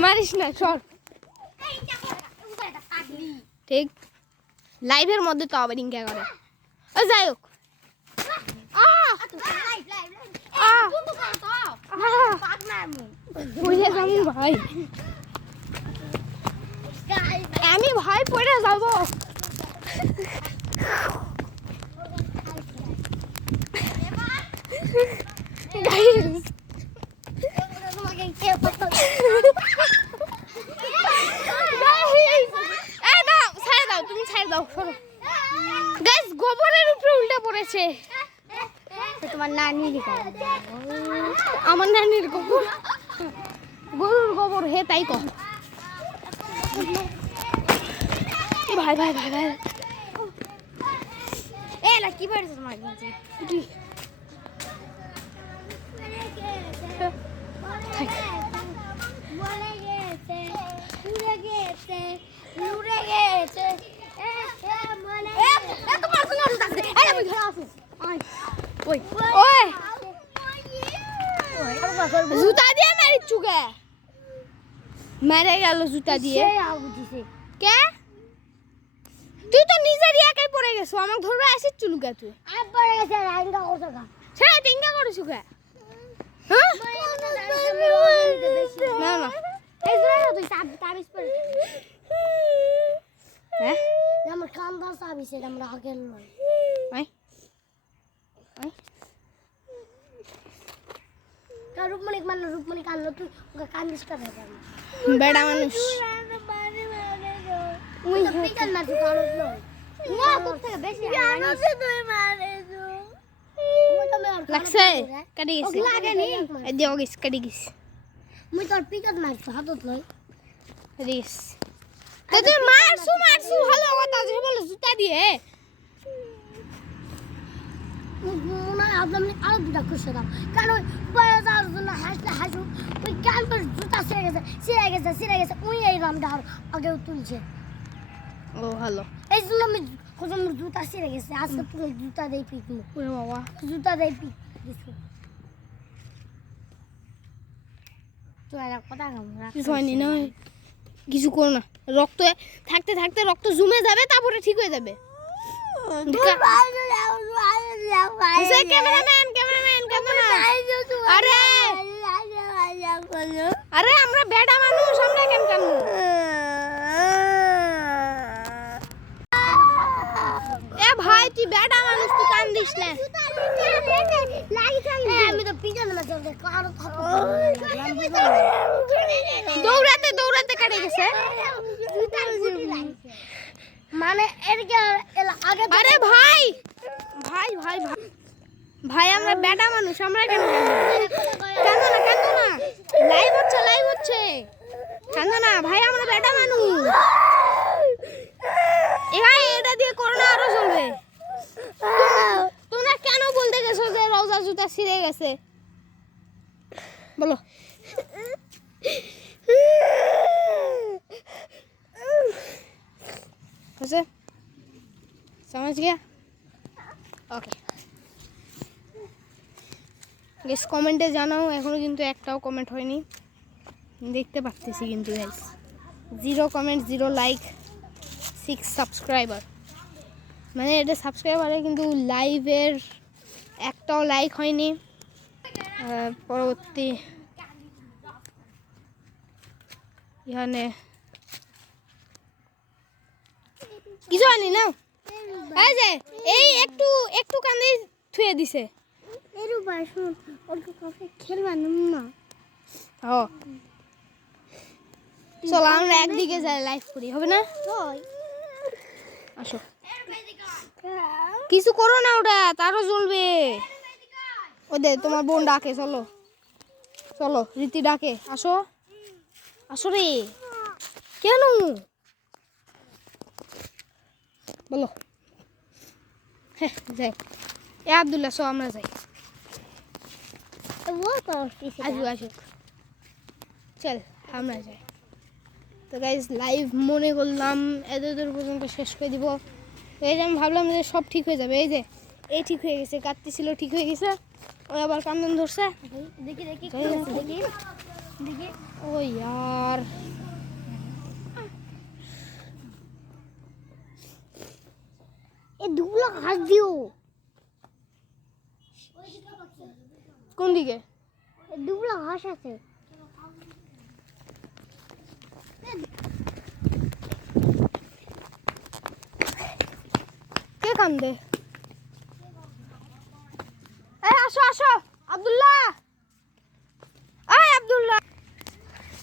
মারিস না সর ঠিক লাইভের মধ্যে তো আবার ইনকা করে ও যাই হোক ভাই আমি ভাই পড়ে যাবো গোবরের উপরে উল্টে পড়েছে তোমার নানি আমার নানির গোবর গরুর গোবর হে তাই কর ভাই ভাই ভাই ভাই এলা কি পড়েছে তোমার কাছে কি বলে গেছে উড়ে গেছে উড়ে গেছে তোমার সঙ্গে উড়ে যাচ্ছে এই আমি ঘরে আসি ওই ওই জুতা দিয়ে মারি চুকে মেরে গেল জুতা দিয়ে কে তুই তো নিজেরই একাই পড়ে গেছো আমাকে ধরবে আসিস চুলুকা তুই আমি পড়ে গেছে রাঙ্গা করছো গা সেটা টিঙ্গা করিস কে হ্যাঁ না না এই জন্য তুই তাবিজ পড়ে হ্যাঁ আমার কান্দার তাবিজ এটা আমরা আগের নয় আই আই রূপমণি কান্দ তুই কান্দিস কাঁদে বেড়া মানুষ ওই পিকাল না তুই কারণ নয় না তোর থেকে বেশি জানিস তুই মারেছো লাগছে কাটি গেছে লাগে নি দিও গেছে কাটি গেছে মুই তোর পিকাল মারছো হাতত লই রিস তো তুই মারছু ভালো কথা যে বলে জুতা দিয়ে মনে হয় আপনি আরো দুটা খুশি দাও কারণ পরে যাওয়ার জন্য হাসু ওই কান তোর জুতা ছিঁড়ে গেছে ওই এই রামটা আগে তুলছে ও ভালো এই জন্য আমি খোঁজম জুতা ছিঁড়ে গেছে আজকে তুই জুতা দেই পিকমু ওরে বাবা জুতা দেই পিক দিছো তুই আর কথা কামরা কিছু হয়নি না কিছু করো না রক্ত থাকতে থাকতে রক্ত জমে যাবে তারপরে ঠিক হয়ে যাবে ক্যামেরাম্যান আরে আমরা বেটা মানুষ আমরা কেন কানবো এ ভাই তুই বেটা মানুষ তুই কান্দিস না আমি তো পিছনে না চলতে কারো দৌড়াতে দৌড়াতে কেটে গেছে মানে এদিকে আগে আরে ভাই ভাই ভাই ভাই ভাই আমরা বেটা মানুষ আমরা কেন কান্দো না লাইভ হচ্ছে কান্দো না ভাই আমরা বেটা মানুষ এ ভাই এটা দিয়ে করোনা আরো চলবে তোমরা কেন বলতে গেছো যে রওজা জুতা ছিঁড়ে গেছে বলো कैसे समझ गया ओके গাইস কমেন্টে জানাও এখনো কিন্তু একটাও কমেন্ট হয়নি দেখতে পাচ্ছি কিন্তু গাইস 0 কমেন্ট 0 লাইক 6 সাবস্ক্রাইবার মানে এটা সাবস্ক্রাইবারে কিন্তু লাইভের একটাও লাইক হয়নি পরবর্তী এখানে কিছু আনি না এই যে এই একটু কান্দে থুয়ে দিছে এরু বাসন ওর কাছে খেলবা না ও চলো আমরা একদিকে যাই লাইভ করি, হবে না? আসো, কিছু করো না, ওটা তারও জ্বলবে। ওদের তোমার বোন ডাকে, চলো চলো, রীতি ডাকে, আসো আসো রে। কেন বলো? হ্যাঁ যাই। এ আব্দুল্লাহ, সো আমরা যাই। আসুক আসুক, চল আমরা যাই। তো গাইজ লাইভ মনে করলাম এত দূর পর্যন্ত শেষ করে দিব। এই যে আমি ভাবলাম যে সব ঠিক হয়ে যাবে, এই যে এই ঠিক হয়ে গেছে, কাটতে ছিল ঠিক হয়ে গেছে, ওই আবার কান্দন ধরছে। দেখি দেখি দেখি দেখি ও ইয়ার, এ দুগুলো ঘাস দিও। কোন দিকে? এ দুগুলো ঘাস আছে। কে কান্দে? এই আসো আসো আব্দুল্লাহ, এই আব্দুল্লাহ।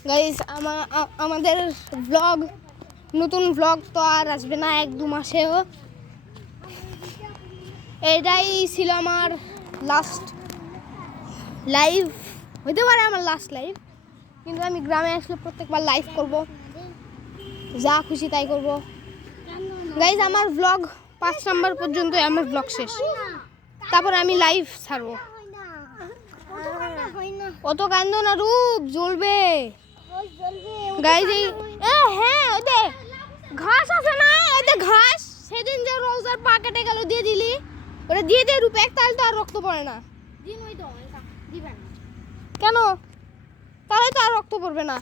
গাইস আমাদের ব্লগ, নতুন ব্লগ তো আর আসবে না 1-2 মাসেও। এটাই ছিল আমার লাস্ট লাইভ, হইতে পারে আমার লাস্ট লাইভ, কিন্তু আমি গ্রামে আসলে প্রত্যেকবার লাইভ করব, যা খুশি তাই করব। গাইস আমার ব্লগ 5 নাম্বার পর্যন্ত আমার ব্লগ শেষ, তারপর আমি লাইভ ছাড়বো। অত কান্দো না, রূপ জ্বলবে। গাইস হ্যাঁ, ওতে ঘাস আছে না, ওতে ঘাস সেদিন যে রোজার পা কেটে গেল দিয়ে দিলি, ওটা দিয়ে দে রূপে, তাহলে তো আর রক্ত পড়ে না। কেন? তাহলে তো আর রক্ত পড়বে না।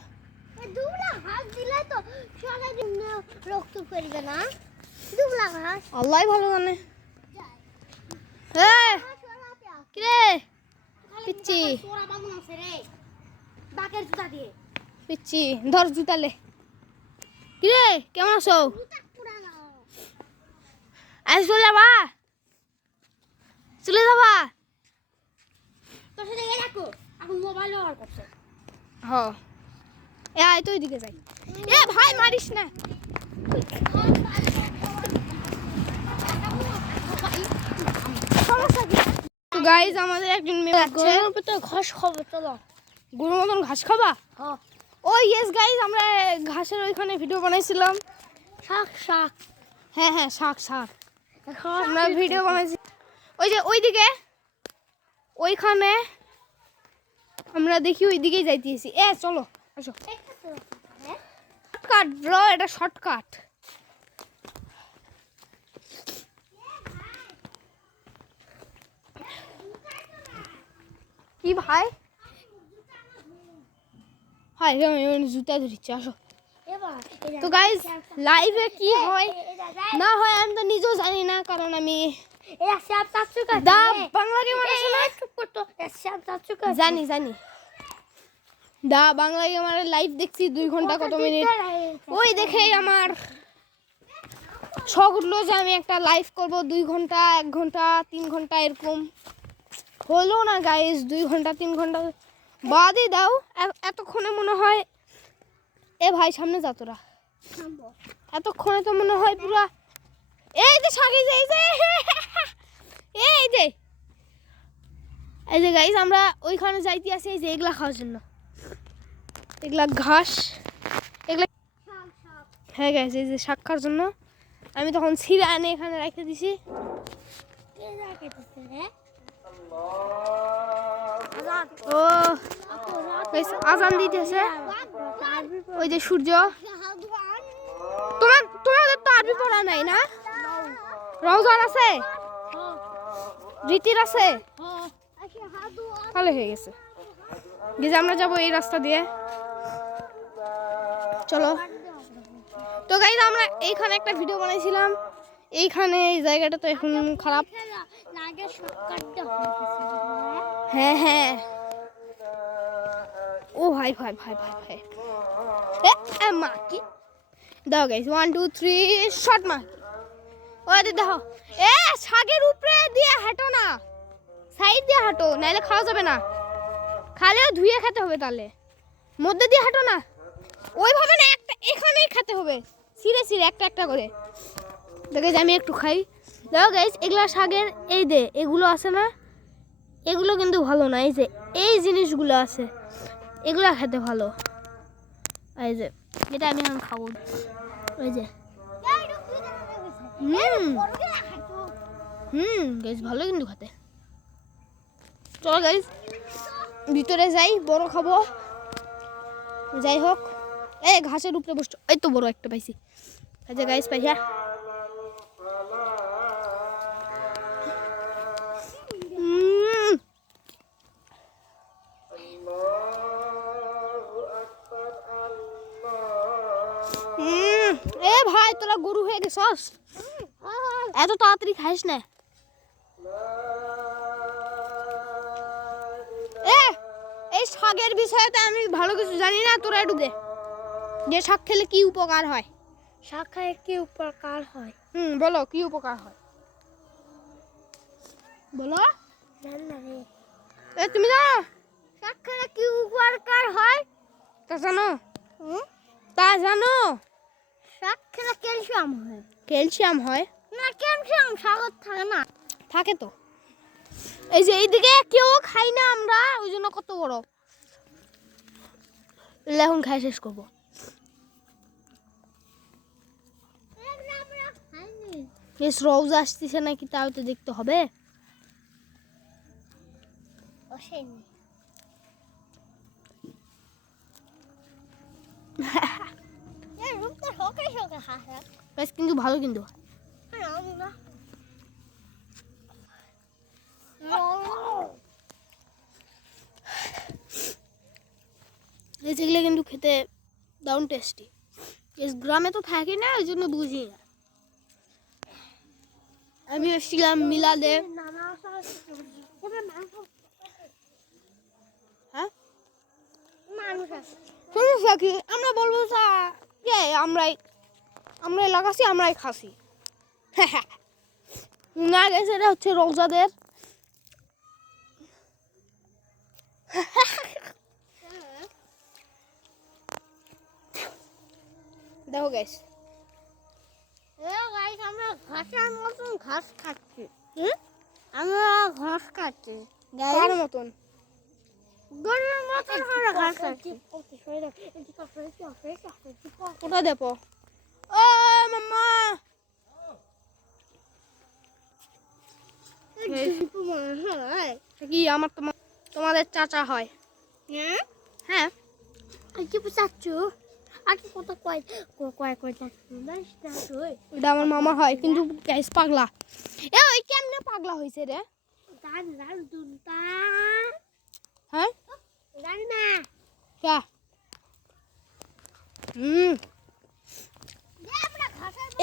দুগুলো ঘাস দিলে তো সারাদিন রক্ত পড়বে না। দুগুলো ঘাস আল্লাহই ভালো জানে। কি রে পিচ্ছি, বাকের জুতা দিয়ে পিচ্ছি ধর জুতালে। কি রে কেমন আছো? আজ চলে যাবা? চলে যাবা? তোর সাথে এ রাখো, এখন মোবাইল ব্যবহার করছে। হ, এ আয় তো ওইদিকে যাই। এ ভাই মারিস না। তো গাইজ আমাদের একজন মেয়ে আছে, তো ঘাস খাবো, চলো। গরুর মতন ঘাস খাবা? হ্যাঁ, ও ইয়েস গাইজ, আমরা ঘাসের ওইখানে ভিডিও বানাইছিলাম। শাক শাক হ্যাঁ হ্যাঁ, শাক শাক আমরা ভিডিও বানাইছি। ওই যে ওইদিকে, ওইখানে আমরা দেখি ওইদিকেই যাইতেছি। এ চলো আসো, শর্টকাট ব্রো, এটা শর্টকাট। কি ভাই? হাই জুতা ধরিচ্ছে, আসো। তো গাইজ লাইভে কি হয় না হয় আমি তো নিজেও জানি না, কারণ আমি দা বাংলা গেমার আছে না, জানি জানি দা বাংলা গেমার লাইভ দেখছি 2 ঘন্টা কত মিনিট, ওই দেখে আমার শখ উঠলো যে আমি একটা লাইভ করব 2 ঘন্টা 1 ঘন্টা 3 ঘন্টা এরকম। হলো না গাইজ, 2 ঘন্টা 3 ঘন্টা বাদই দাও, এতক্ষণে মনে হয় এ ভাই সামনে যা তোরা, এতক্ষণে তো মনে হয় পুরা এই যে সাগি যে এই যে গাইস আমরা ওইখানে যাইতে আছি, এই যে এগুলা খাওয়ার জন্য, এগুলা ঘাস, এগুলা হ্যাঁ গাইস এই যে শাক খাওয়ার জন্য। আমি তখন ছিঁড়ে আনে এখানে রেখে দিছি। ও গাইস আজান দিতেছে, ওই যে সূর্য। তোমাদের তো আরবি পড়া নাই না? রওজার আছে, রীতির আছে, ভালো হয়ে গেছে। গেছে আমরা যাবো এই রাস্তা দিয়ে, চলো। তো গাইস আমরা এইখানে একটা ভিডিও বানাইছিলাম, এইখানে এই জায়গাটা তো এখন খারাপ। হ্যাঁ হ্যাঁ, ও ভাই ভাই ভাই ভাই ভাই মা কি দাও গাইস, 1 2 3 শট মা। ওই দেখো, এ শাকের উপরে দিয়ে হাঁটো না, সাইড দিয়ে হাঁটো, নাইলে খাওয়া যাবে না, খালেও ধুয়ে খেতে হবে, তাহলে মধ্যে দিয়ে হাঁটো না। ওইভাবে না, একটা এখানেই খেতে হবে, সিরে সিরে একটা একটা করে। দেখে আমি একটু খাই। দেখো গাইস, এগুলো শাকের এই দে এগুলো আছে না, এগুলো কিন্তু ভালো না। এই যে এই জিনিসগুলো আছে, এগুলো খেতে ভালো। এই যে এটা আমি এখন খাবো। ওই যে গাইস ভালো কিন্তু খেতে। চলো গাইস ভিতরে যাই, বড় খাবো। যাই হোক, এই ঘাসের উপরে বসছো, এই তো বড় একটা পাইছি। আচ্ছা গাইস পাইছা, এ ভাই তোরা গরু হয়ে গেছস, এত তাড়াতাড়ি খাইস না। এই শাকের বিষয়ে তো আমি ভালো কিছু জানি না, তোরা একটু দে যে শাক খেলে কি উপকার হয়। শাক খায় কি উপকার হয়? বলো কি উপকার হয়, বলো। তুমি জানো শাক খেলে কি উপকার হয়? তা জানো? তা জানো? শাক খেলে ক্যালসিয়াম হয়। ক্যালসিয়াম হয় না, ক্যালসিয়াম শাকত থাকে না। থাকে তো। এই যে এইদিকে কেউ খাই না আমরা, ওই জন্য কত বড়। এখন খাই শেষ করবো। বেশ রোজ আসতেছে নাকি তাও তো দেখতে হবে। বেশ কিন্তু ভালো কিন্তু। যেগুলো কিন্তু খেতে দারুণ টেস্টি। গ্রামে তো থাকি না, ওই জন্য বুঝি না। আমি এসেছিলাম মিলাদে। হ্যাঁ সমস্যা কি, আমরা বলবো যে আমরাই লাগাছি, আমরাই খাসি। না গেছে, এটা হচ্ছে রোজাদের। দেখো গাইস, আমরা ঘাসের মতন ঘাস খাচ্ছি। আমরা ঘাস খাচ্ছি কার মতন? গরুর মতন আমরা ঘাস খাচ্ছি। কোথায় দেখো? ও মাম্মা, কি আমার তোমাদের চাচা হয়? হ্যাঁ কি চাচ্ছু? আর কি কত কয় ওটা আমার মামা হয়, কিন্তু গাইস পাগলা। ওই কেমনে পাগলা হয়েছে রে? হ্যাঁ জানি না। কে?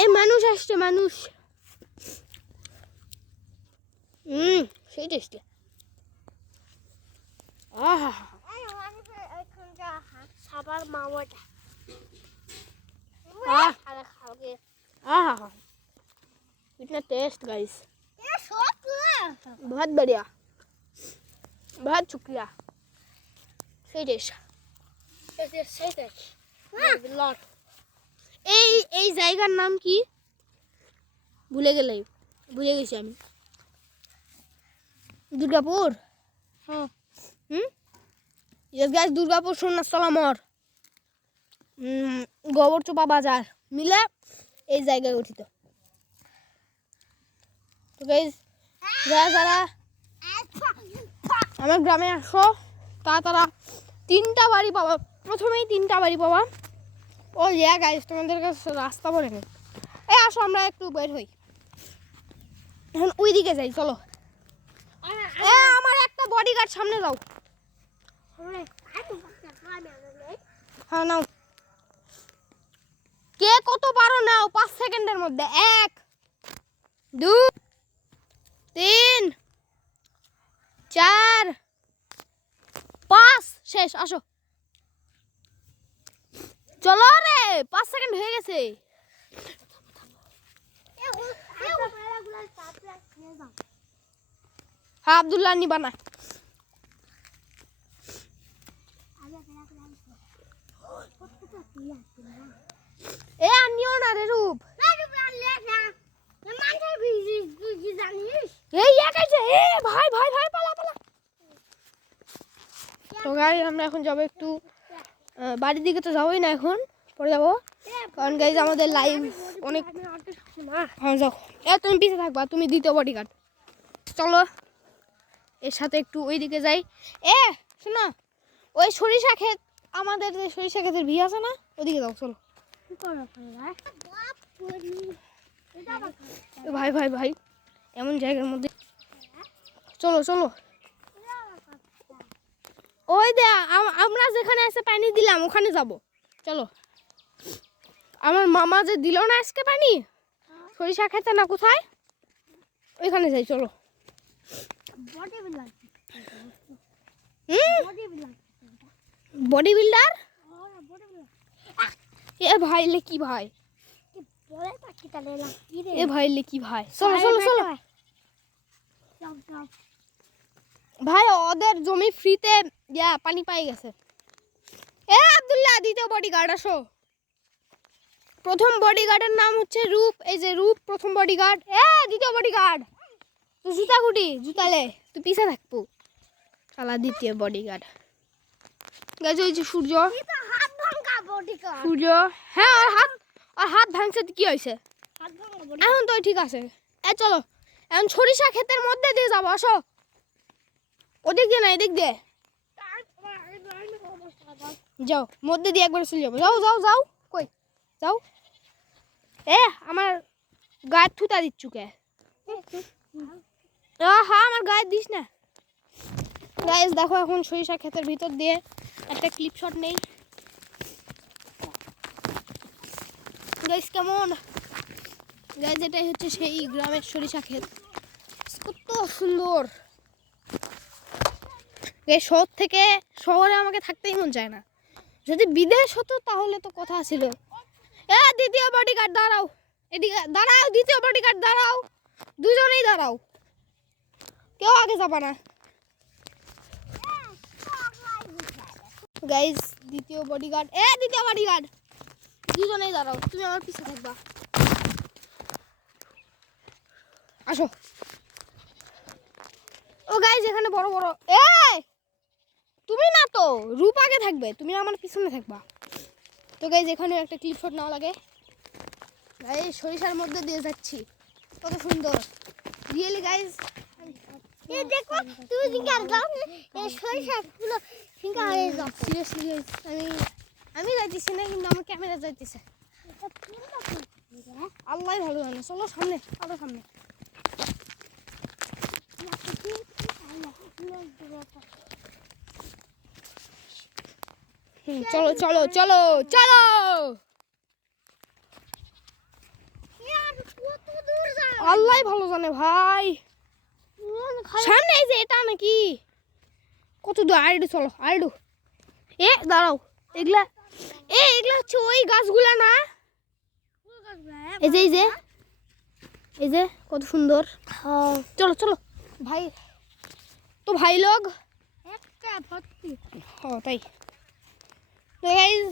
এই মানুষ আসছে, মানুষ। সেই টেস্টি। আহা সবার মামাটা आहा इतना टेस्ट गाइस, बहुत बढ़िया, बहुत शुक्रिया। सही टेस्ट। এই জায়গার নাম কি ভুলে গেছি আমি। দুর্গাপুর। হ্যাঁ গাইস, দুর্গাপুর সোনারতলা গোবরচোপা বাজার মিলে এই জায়গায় গঠিত। তো গাইস, যারা আমার গ্রামে আসো তারা 3টা বাড়ি পাবা, প্রথমেই 3টা বাড়ি পাবা। ও গাইস, তোমাদের কাছে রাস্তা বলে নেই। আসো আমরা একটু বের হই, এখন ওই দিকে যাই, চলো। আমার একটা বডিগার্ড, সামনে যাও। হ্যাঁ নাও, কে কত পারো নাও, 5 সেকেন্ডের মধ্যে। 1 2 3 4 5 শেষ। আসো চলো রে, 5 সেকেন্ড হয়ে গেছে। হ্যাঁ আব্দুল্লাহ নিবা না। এ আনিও না রে রূপ এই একাইছে এ ভাই ভাই ভাই পালা পালা। তো গাইস আমরা এখন যাব একটু বাড়ির দিকে, তো যাবোই না এখন, পরে যাবো, কারণ গাইস আমাদের লাইভ অনেক। হ্যাঁ যাও, এ তুমি পিছে থাকবা, তুমি দ্বিতীয় বডিগার্ড। চলো এর সাথে একটু ওই দিকে যাই। এ শোনো, ওই সরিষা ক্ষেত, আমাদের যে সরিষা ক্ষেতের ভি আছে না, ওদিকে যাও চলো। ভাই ভাই ভাই এমন জায়গার মধ্যে চলো চলো। ওই দে আমরা যেখানে এসে পানি দিলাম ওখানে যাব, চলো। আমার মামা যে দিল না আজকে পানি সরিষা খেতে না কোথায়, ওইখানে যাই চলো। বডি বিল্ডার এ ভাই লে কি ভাই, এ ভাই লে কি ভাই, চলো চলো চলো ভাই। ওদের জমি ফ্রিতে পানি পাই গেছে। এ আব্দুল্লাহ দ্বিতীয় বডিগার্ড আসো। প্রথম বডিগার্ডের নাম হচ্ছে রূপ, এই যে রূপ প্রথম বডিগার্ড। এ দ্বিতীয় বডিগার্ড তুই জুতা কুটি জুতালে তুই পিছে থাকবো, শালা দ্বিতীয় বডিগার্ড। গাইজ ওই যে সূর্য, সূর্য হ্যাঁ আর হাত ভাঙছে, কি হয়েছে এখন তো ঠিক আছে। এ চলো এখন সরিষা ক্ষেতের মধ্যে দিয়ে যাবো, আসো। ওদিক দিয়ে না এদিক দিয়ে যাও, মধ্যে দিয়ে একবার চলে যাবো। যাও যাও যাও, কই যাও। এ আমার গায়ে থুতা দিচ্ছু কে? হ্যাঁ আমার গায়ে দিস না। গাইস দেখো এখন সরিষা ক্ষেতের ভিতর দিয়ে একটা ক্লিপ শট নেই। গাইস কেমন? গাইস এটাই হচ্ছে সেই গ্রামের সরিষা ক্ষেত, কত সুন্দর। এই শহর থেকে শহরে আমাকে থাকতেই মন চায় না, যদি বিদেশ হতো তাহলে তো কথা ছিল। এ দ্বিতীয় বডিগার্ড দাঁড়াও, এদিকে দাঁড়াও, দ্বিতীয় বডিগার্ড দাঁড়াও, দুজনেই দাঁড়াও, কেউ আগে যাবা না। গাইস দ্বিতীয় বডিগার্ড, এ দ্বিতীয় বডিগার্ড দুজনেই দাঁড়াও, তুমি আমার পিছে থাকবা, আসো। ও গাইস এখানে বড় বড়, এ তুমি না তো, রূপ আগে থাকবে, তুমি আমার পিছনে থাকবা। তো গাইস এখানে একটা ক্লিপ শট নাও লাগে। গাইস সরিষার মধ্যে দিয়ে যাচ্ছি, কত সুন্দর রিয়েলি গাইস। এ দেখো তুমি জিঙ্গার দাও, এই সরিষা গুলো সিঙ্গা হয়ে যাও। সিরিয়াসলি গাইস আমি যাইতেছি না, কিন্তু আমার ক্যামেরা যাইতেছে। আল্লাহ ভালো জানে, চলো সামনে, আরো সামনে। চলো চলো চলো চলো। আল্লাহ ভালো জানে ভাই, সামনে এই যে এটা নাকি কত দূর, আইডু চলো আইডু। এ দাঁড়াও, এগুলা এগুলা হচ্ছে ওই গাছগুলা না, এই যে এই যে এই যে কত সুন্দর। চলো চলো ভাই, তো ভাই লোক একটা ভর্তি। হ্যাঁ তাই তো গাইস,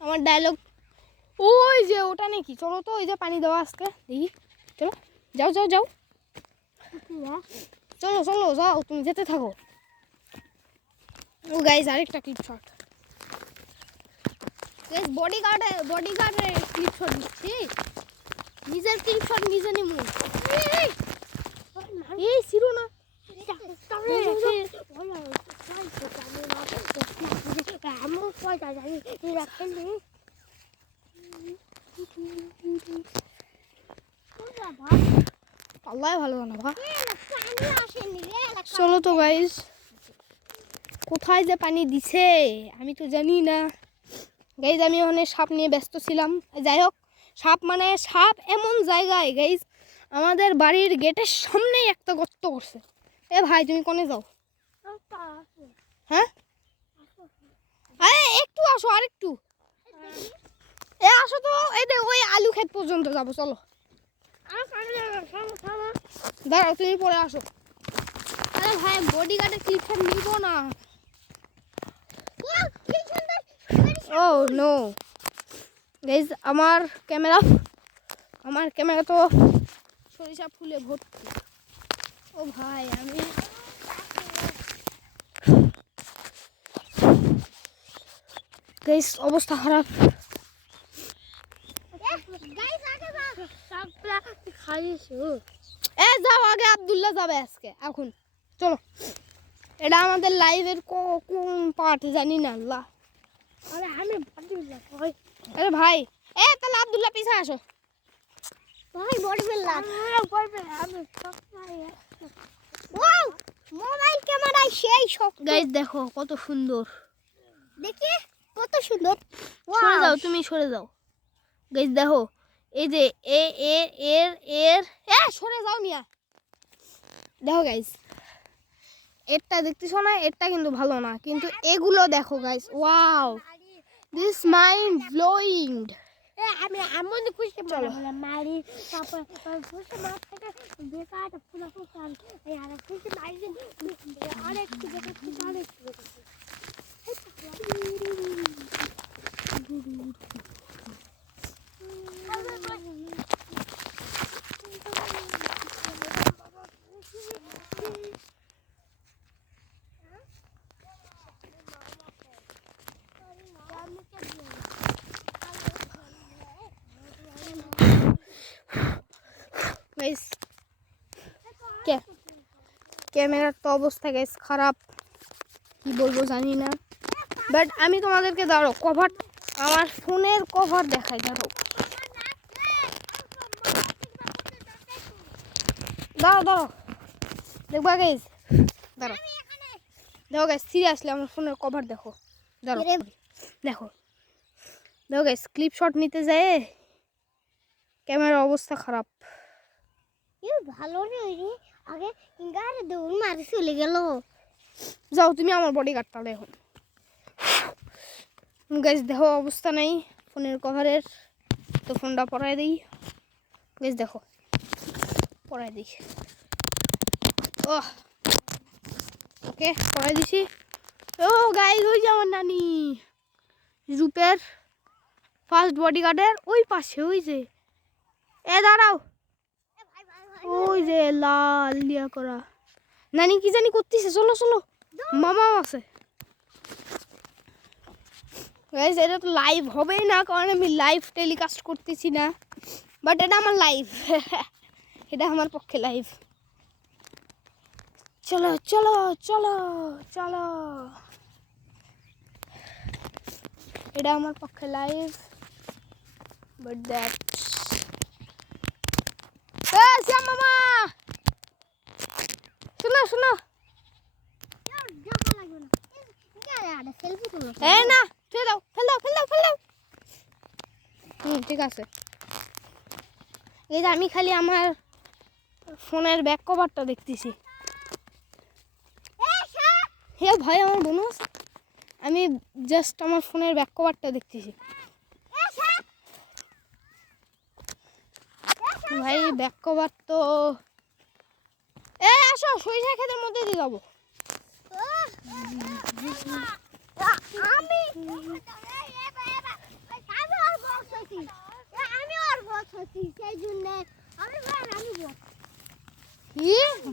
আমার ডায়লগ ওই যে ওটা নাকি, চলো তো ওই যে পানি দেওয়া আজকে দেখি, চলো যাও যাও যাও, চলো চলো যাও, তুমি যেতে থাকো। ও গাইস আরেকটা ক্লিপ শট, গাইস বডিগার্ডের ক্লিপ শট দিচ্ছি, নিজের ক্লিপ শট নিজে নিমু। এই সিরো না আল্লাহ ভালো জানে ভা। চলো তো গাইস, কোথায় যে পানি দিছে আমি তো জানি না গাইস। আমি ওখানে সাপ নিয়ে ব্যস্ত ছিলাম। যাই হোক, সাপ মানে সাপ এমন জায়গায় গাইস, আমাদের বাড়ির গেটের সামনেই একটা গর্ত করছে। এ ভাই তুমি কোনে যাও? হ্যাঁ আরে একটু আসো, আরেকটু এ আসো তো, এই যে ওই আলু ক্ষেত পর্যন্ত যাবো, চলো। দাঁড়াও তুমি পরে আসো। আরে ভাই বডিগার্ডের ক্লিপ শট নিব না। ও নো গাইজ, আমার ক্যামেরা তো সরিষা ফুলে ভর্তি। ও ভাই, আমি গাইজ অবস্থা খারাপ। যাও আগে, আব্দুল্লাহ যাবে আজকে এখন। চলো, এটা আমাদের লাইভের কোন পার্ট জানি না। আল্লাহ, আরে ভাই, তাহলে আব্দুল্লাহ পিছে আসো। ভাই বড় বেলা ওয়াও, মোবাইল ক্যামেরায় সেই শক্ত। গাইজ দেখো কত সুন্দর। দেখি কত সুন্দর। সরে যাও, তুমি সরে যাও। গাইজ দেখো, এই যে সরে যাও মিয়া। দেখো গাইজ, এরটা দেখতেছো না, এরটা কিন্তু ভালো না, কিন্তু এগুলো দেখো guys. Wow, this mind blowing. আমি এমন খুশি মারি তারপর খুশি মাছ থেকে বেকার ফুলা ফুল আর খুশি মারি অনেক অনেক গাইজ ক্যামেরার তো অবস্থা গাইজ খারাপ, কি বলবো জানি না। বাট আমি তোমাদেরকে দাঁড়ো কভার, আমার ফোনের কভার দেখাই। দাঁড়ো দাঁড়ো দাঁড়ো, দেখবা গাইজ, দাঁড়ো দেখো গাইজ, সিরিয়াসলি আমার ফোনের কভার দেখো। দাঁড়ো দেখো দেখো গাইজ, ক্লিপ শট নিতে যায় ক্যামেরার অবস্থা খারাপ। ভালো নেই আগে গাড়ি দৌড় মারি চলে গেল। যাও তুমি আমার বডি গার্ড তাহলে এখন। গাইজ দেখো অবস্থা নেই ফোনের কভারের, তো ফোনটা পরাই দিই। গাইজ দেখো পরাই দিই। ওকে পরাই দিছি। ও গাইজ, ওই যে আমার নানি রূপের ফার্স্ট বডিগার্ডের ওই পাশে, ওই যে দাঁড়াও, ওই যে লাল লিয়া করা নানি কি জানি করতেছে। চলো চলো, মামা আছে। গাইজ এটা তো লাইভ হবেই না, কারণ আমি লাইভ টেলিকাস্ট করতেছি না, বাট এটা আমার লাইভ। এটা আমার পক্ষে লাইভ। চলো চলো চলো চলো, এটা আমার পক্ষে লাইভ। বাট দ্যাট মামা, শোনো শোনো, না ফেল দাও ফেল দাও ফেল দাও ফেল দাও। ঠিক আছে। এই যে আমি খালি আমার ফোনের ব্যাক কভারটা দেখতেছি। হে ভাই, আমার বোন আছে, আমি জাস্ট আমার ফোনের ব্যাক কভারটা দেখতেছি। ভাই ব্যাক কভার তো আসো, সরিষা ক্ষেতের মধ্যে দিয়ে যাবো।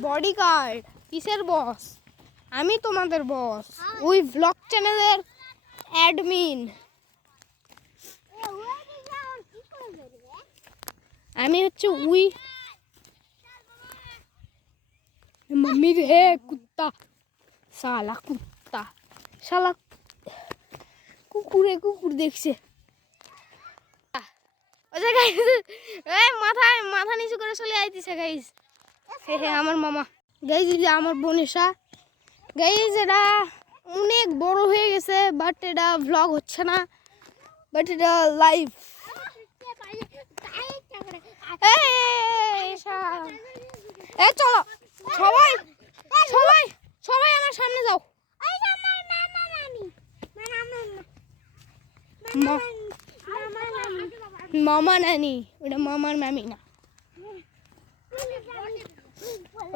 বডি গার্ড কিসের বস? আমি তোমাদের বস, ওই ভ্লগ চ্যানেলের অ্যাডমিন। আমি হচ্ছে উই मम्मी रे कुत्ता, साला कुत्ता, শালা কুকুর দেখছে। মাথা নিচু করে চলে আইতেছে গাইজ। আমার মামা গাইজ, যে আমার বোনেশা গাইজ, এটা অনেক বড় হয়ে গেছে, বাট এটা ভ্লগ হচ্ছে না, বাট এটা লাইভ। চলো সবাই সবাই সবাই আমার সামনে যাও। মামা নানি, ওটা মামার মামি না,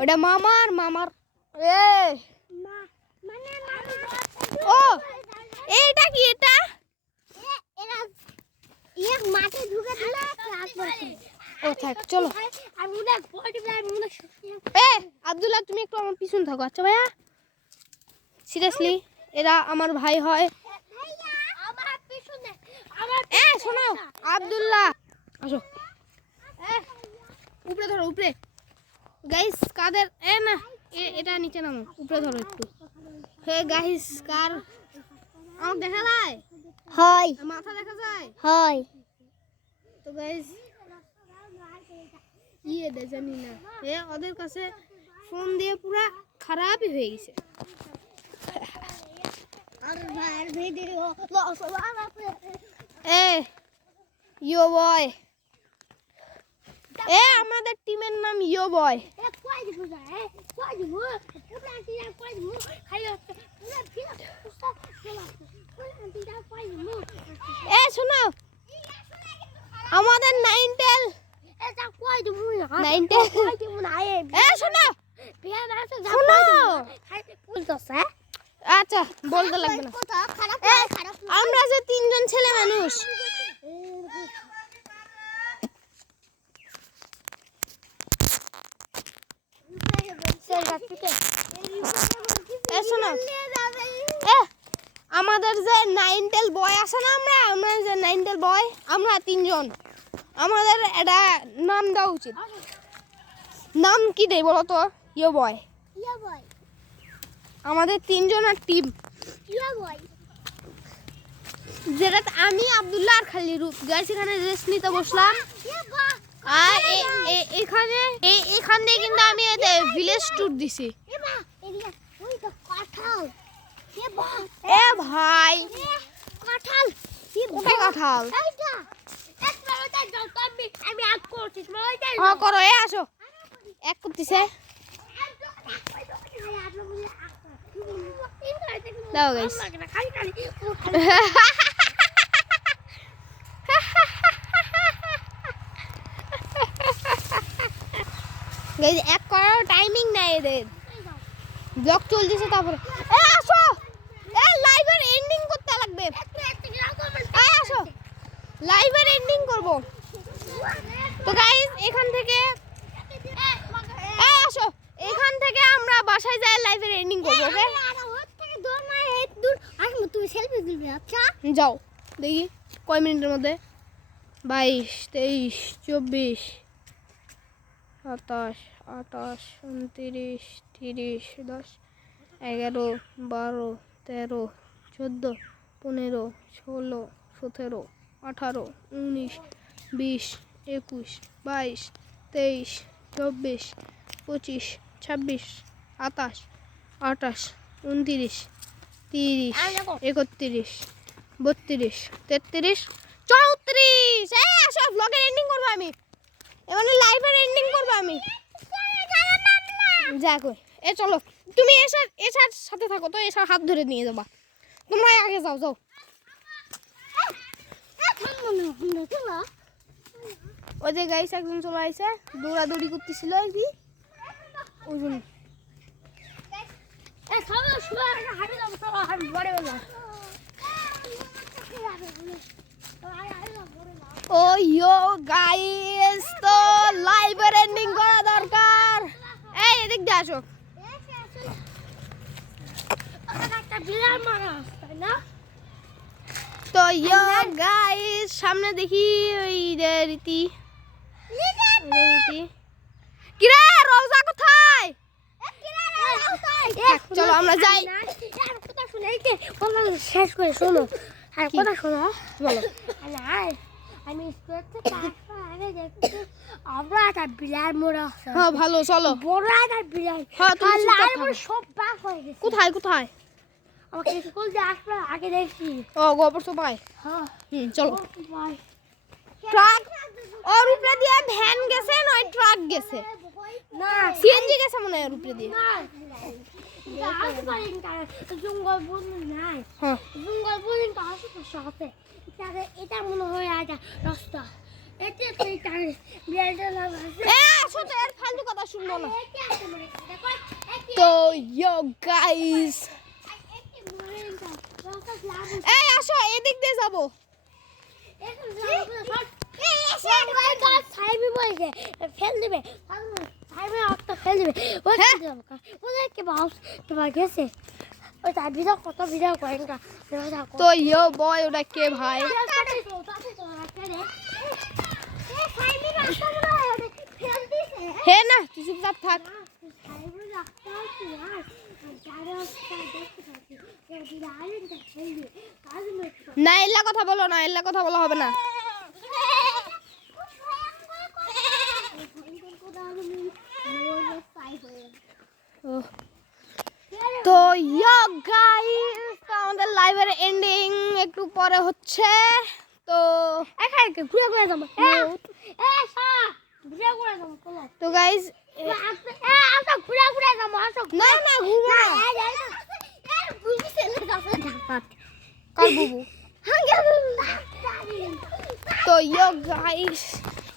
ওটা মামার ও এইটা কি? এটা এক মাঠে ঢুকে দিলে ও থাক চলো। আর মুনা বডি প্লাই মুনা এ আব্দুল্লাহ তুমি একটু আমার পিছন থাকো আচ্ছা ভাইয়া সিরিয়াসলি এরা আমার ভাই হয়। ভাইয়া আমার পিছনে আমার এ শোনো আব্দুল্লাহ আসো উপরে ধরো উপরে গাইস কাদের এ না এটা নিচে নামো উপরে ধরো একটু হে গাইস কার আমার দেখা যায় হয় মাথা দেখা যায় হয় তো গাইস দে জানি না ওদের কাছে ফোন দিয়ে পুরা খারাপই হয়ে গেছে। আর ভাইয়ের ভিডিও লস এ ইয়ো বয় আমাদের টিমের নাম ইয়ো বয়। এ কই দিব যায় কই দিব পুরা টিয়া কই দিব খাই আছে পুরা টিয়া পুরা টিয়া কই দিব শোনো আমাদের নাইনটেল এটা কই দিব নাইনটেল কই দিব না শোনো বিয়া আছে শোনো খাই বলতাছে আচ্ছা বলতে লাগবে না কথা খারাপ খারাপ আমরা যে তিনজন ছেলে মানুষ শোনো আমাদের যে নাইনটেল বয় আছে না আমরা যে নাইনটেল বয় আমরা তিনজন আমাদের এটা নাম দেওয়া উচিত। নাম কি দেই বলো তো? ইয়ো বয়। ইয়া বয় আমাদের তিনজনের টিম ইয়া বয় যেটা আমি আব্দুল্লাহ আর খালি রূপ গাইস এখানে রেস্ট নিতে বসলাম ইয়া বা আর এখানে এখান দিয়ে কিন্তু আমি ভিলেজ ট্যুর দিছি। এ বা এরিয়া ওই তো কাঁঠাল এ বা এ ভাই কাঁঠাল কোথায় কাঁঠাল? এইটা একবার ওটা যাও আমি আগ করছি ওইটা হ্যাঁ করো আসো এক করতেছে দাও গাইস গাইস এক করার টাইমিং নাই এদের ব্লগ চলতেছে তারপরে আসো লাইভের এন্ডিং করতে লাগবে আসো লাইভের এন্ডিং করব তো গাইস এখান থেকে আসো এখান থেকে আমরা বাসায় যাই লাইভের এন্ডিং করব ওকে তুমি সেলফি তুলবে আচ্ছা যাও দেখি কয় মিনিটের মধ্যে 22 23 24 27 28 29 30 10 11 12 13 14 15 16 17 18 19 20 21 22 23 24 25 26 27 28 29 30 31 32 33 34 আসো ব্লগের এন্ডিং করবো আমি এবারে লাইভের এন্ডিং করবো আমি যা কই চলো তুমি এসার সাথে থাকো তো এসার হাত ধরে নিয়ে যাবা তোমরা আগে যাও যাও ওই যে গাইস একজন চলে আইছে দৌড়াদৌড়ি করতেছিল আর কি ওই জন্য ও ইয়ো গাইস তো লাইভের এন্ডিং করা দরকার এদিক দিয়ে আসো তো ইয়ো গাইস সামনে দেখি ওই যে রীতি কিরে রোজা কোথায় চলো আমরা যাই শেষ করে শোনো আর কি? কথা শোনো বলো আমি আগে দেখছি আমরা একটা বিড়াল মোড়া হ্যাঁ ভালো চলো বড় একটা বিড়াল হ্যাঁ, তুমি আর চুপচাপ লাল থাকো। মোড় সব বাক হয়ে গেছে কোথায় কোথায় আমাকে স্কুল দিয়ে আসবে আগে দেখছি ও গোবর তো পাই হ্যাঁ চলো ভাই ট্রাক ওর উপরে দিয়ে ভ্যান গেছে নয় ট্রাক গেছে না সিএনজি গেছে মনে হয় ওর উপরে দিয়ে না জঙ্গল বলুন নাই হ্যাঁ জঙ্গল বলুন তো আশেপাশে আছে এটা মনে হয় একটা রাস্তা এতে তো এটা বিড়ালটা না আসো তো এর ফালতু কথা শুনবো না তো ইয়ো গাইস আসো এদিক দিয়ে যাবো ফেল দিবে ফেল দিবে ওদেরকে বাস তোমার গেছে ওই তার ভিডিও কত ভিডিও করেন না তো ইয়ো বয় ওটা কে ভাই? হে না তুই চুপচাপ থাক। না এল্লা কথা বলো না, এল্লা কথা বলা হবে না। তো ইয়ো গাইস আমাদের লাইভের এন্ডিং একটু পরে হচ্ছে। তো ঘুরে ঘুরে যাবো তো গাইস ঘুরে ঘুরে যাবো না না ঘুরবো না। কার বুবু? তো ইয়ো গাইস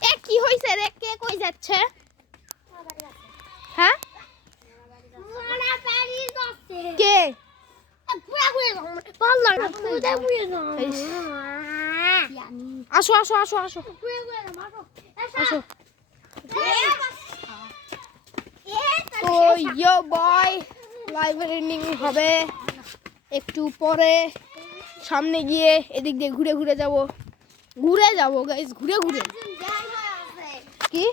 এ কি হইছে রে? কে কই যাচ্ছে? হ্যাঁ কে? আসো আসো আসো আসো আসো। তো ইয়ো বয় লাইভের এন্ডিং হবে একটু পরে। সামনে গিয়ে এদিক দিয়ে ঘুরে ঘুরে যাব গাইস, ঘুরে ঘুরে। কি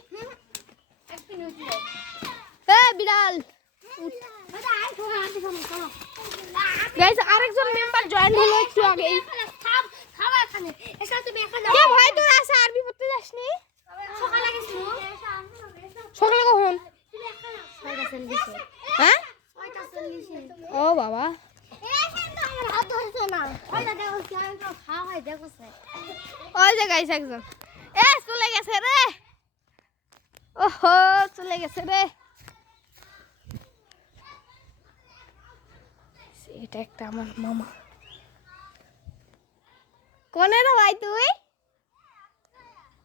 বিড়াল গাইস আরেকজন মেম্বার জয়েন হলো একটু আগেই। কে ভাই তোর আছে আরবি পড়তে যাসনি? সকালে কখন? হ্যাঁ ও বাবা ওই যে গাইস একজন চলে গেছে রে। ওহো চলে গেছে রে। এটা একটা আমার মামা। কোনে রে ভাই তুই?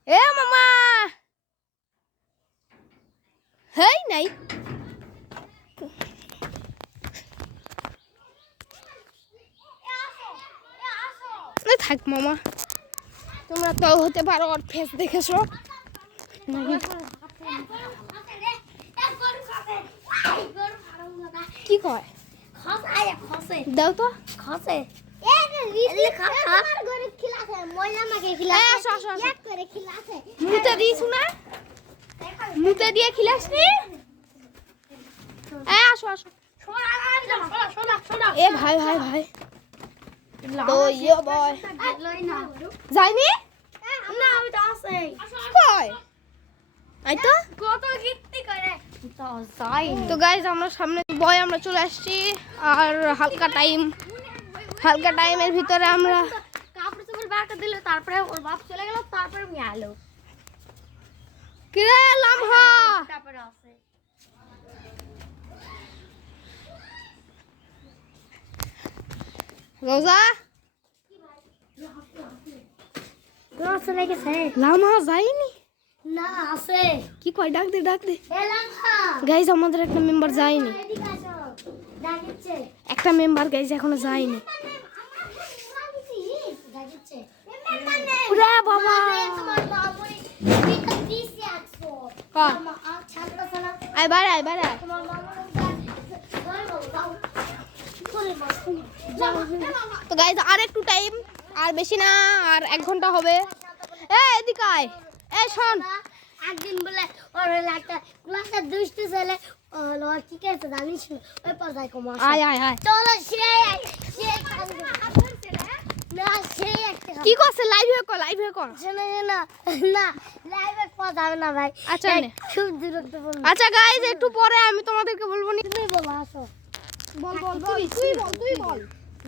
এ মামা হেই নাই থাক মামা, তোমরা তো হতে পারো ওর ফেস দেখেছো কি কয়? দাও তো মুতে দিয়েছ না? মুতে দিয়ে খিলাসনি? আসো আসো। এ ভাই ভাই ভাই তো ইয়ে বয় যাইনি কয় আই তো তো গাইজ আমরা সামনে বয় আমরা চলে আসছি। আর হালকা টাইমের ভিতরে আমরা কাপড় চোপড় বাঁকা দিল, তারপরে ওর বাপ চলে গেল, তারপরে আমি আলো কি রে লামহা তারপরে আছে রোজা চলে গেছে। লামহা যায়নি না আছে কি কয়? ডাক দে এলামহা গাইজ আমাদের একটা মেম্বার যায়নি, এদিকে আসো ডাকিছে একটা মেম্বার গাইজ এখনো যায়নি। ডাকিছে ওরে বাবা তোমার মামুই পিকা দিছি আছো কা মা ছাত্র সালা আয় বাড়ি আয় বাড়ি আয়। তোমার মামুর ধরে দাও করে মাসু যাও। তো গাইজ আর একটু টাইম, আর বেশি না, আর 1 ঘন্টা হবে। এদিকে আয় শোন। একদিন বলে ওর হলো একটা ক্লাসের দুষ্টু ছেলে হলো আর কি কেছে জানিস ওই পর্দায় কমা আয় আয় আয় চলো সে না সে একটা কি করছে? লাইভে কর শোনো না না লাইভে কথা যাবে না ভাই। আচ্ছা নে। খুব দূরত্ব বলবো। আচ্ছা গাইজ একটু পরে আমি তোমাদেরকে বলবো নি। তুমি বলো আসো বল তুই বল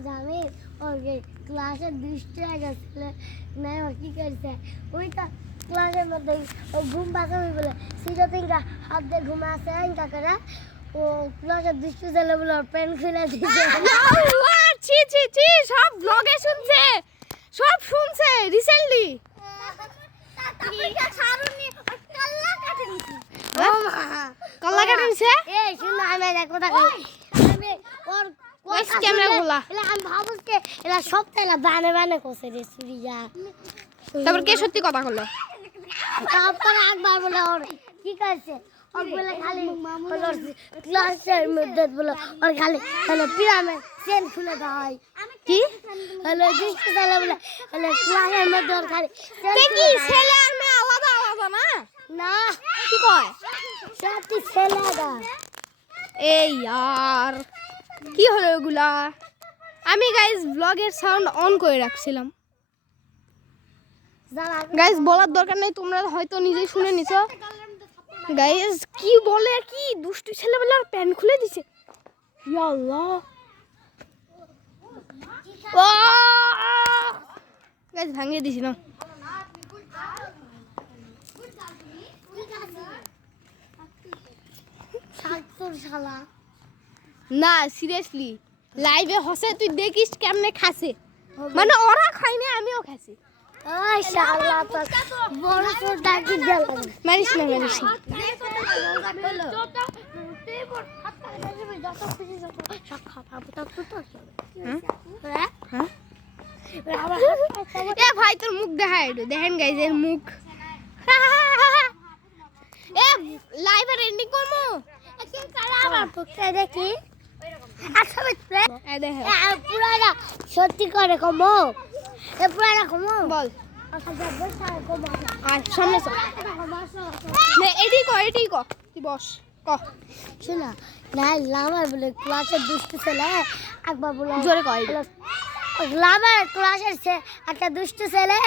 জানি ওর ক্লাসের দুষ্টু গেছিল না ওর কি করছে ওই তো ক্লাসের মধ্যে ও ঘুম পাকামি বলে সিটা তিনটা হাত দিয়ে ঘুমা আছে আইনটা করে ও ক্লাসের দুষ্টু ছেলে বলে ওর প্যান্ট খুলে দিয়েছে। ছি ছি ছি সব ব্লগে শুনছে, সব শুনছে রিসেন্টলি। কল্লা কাটে নিছে এই শুন আমি এক কথা কই আমি ওর ওই ক্যামেরা খোলা আমি ভাবুস কে এলা সব তেলা বানে বানে কোসে রে সুরিয়া তারপর কে সত্যি কথা বললো? তারপর একবার বলে ওর কি করছে ওর বলে খালি হলো ক্লাসের মধ্যে বলে ওর খালি হলো পিরামিড চেন খুলে দেওয়া হয় কি হলো দুষ্ট ছেলে বলে হলো ক্লাসের মধ্যে ওর খালি কি ছেলে আর মেয়ে আলাদা আলাদা না? না কি কয়? সত্যি ছেলেটা এই ইয়ার কি হলো এগুলা? আমি গাইস ব্লগের সাউন্ড অন করে রাখছিলাম। গাইস বলার দরকার নেই, তোমরা হয়তো নিজেই শুনে নিছো। গাইস কি বলে, কি দুষ্টু ছেলেবেলার প্যান্ট খুলে দিছে। ইয়া আল্লাহ, গাইস ভাঙিয়ে দিছি না। শালা না সিরিয়াসলি লাইভে হসে তুই দেখিস কেমনে খাসে, মানে ওরা খাইনি আমিও খাসি। ওই শালা তো বড় ছোট ডাকি দিল মারিস না মারিস না। এ ভাই তোর মুখ দেখা একটু দেখেন গাইজ এর মুখ। এ লাইভের এন্ডিং করবো দেখি এ দেখে পুরাটা সত্যি করে কমো এ পুরাটা কমো বল আর সামনে চল। নে এডি ক তুই বস ক শোনা না লামার বলে ক্লাসের দুষ্টু ছেলে একবার বলে জোরে কয় লামার ক্লাসের একটা দুষ্টু ছেলে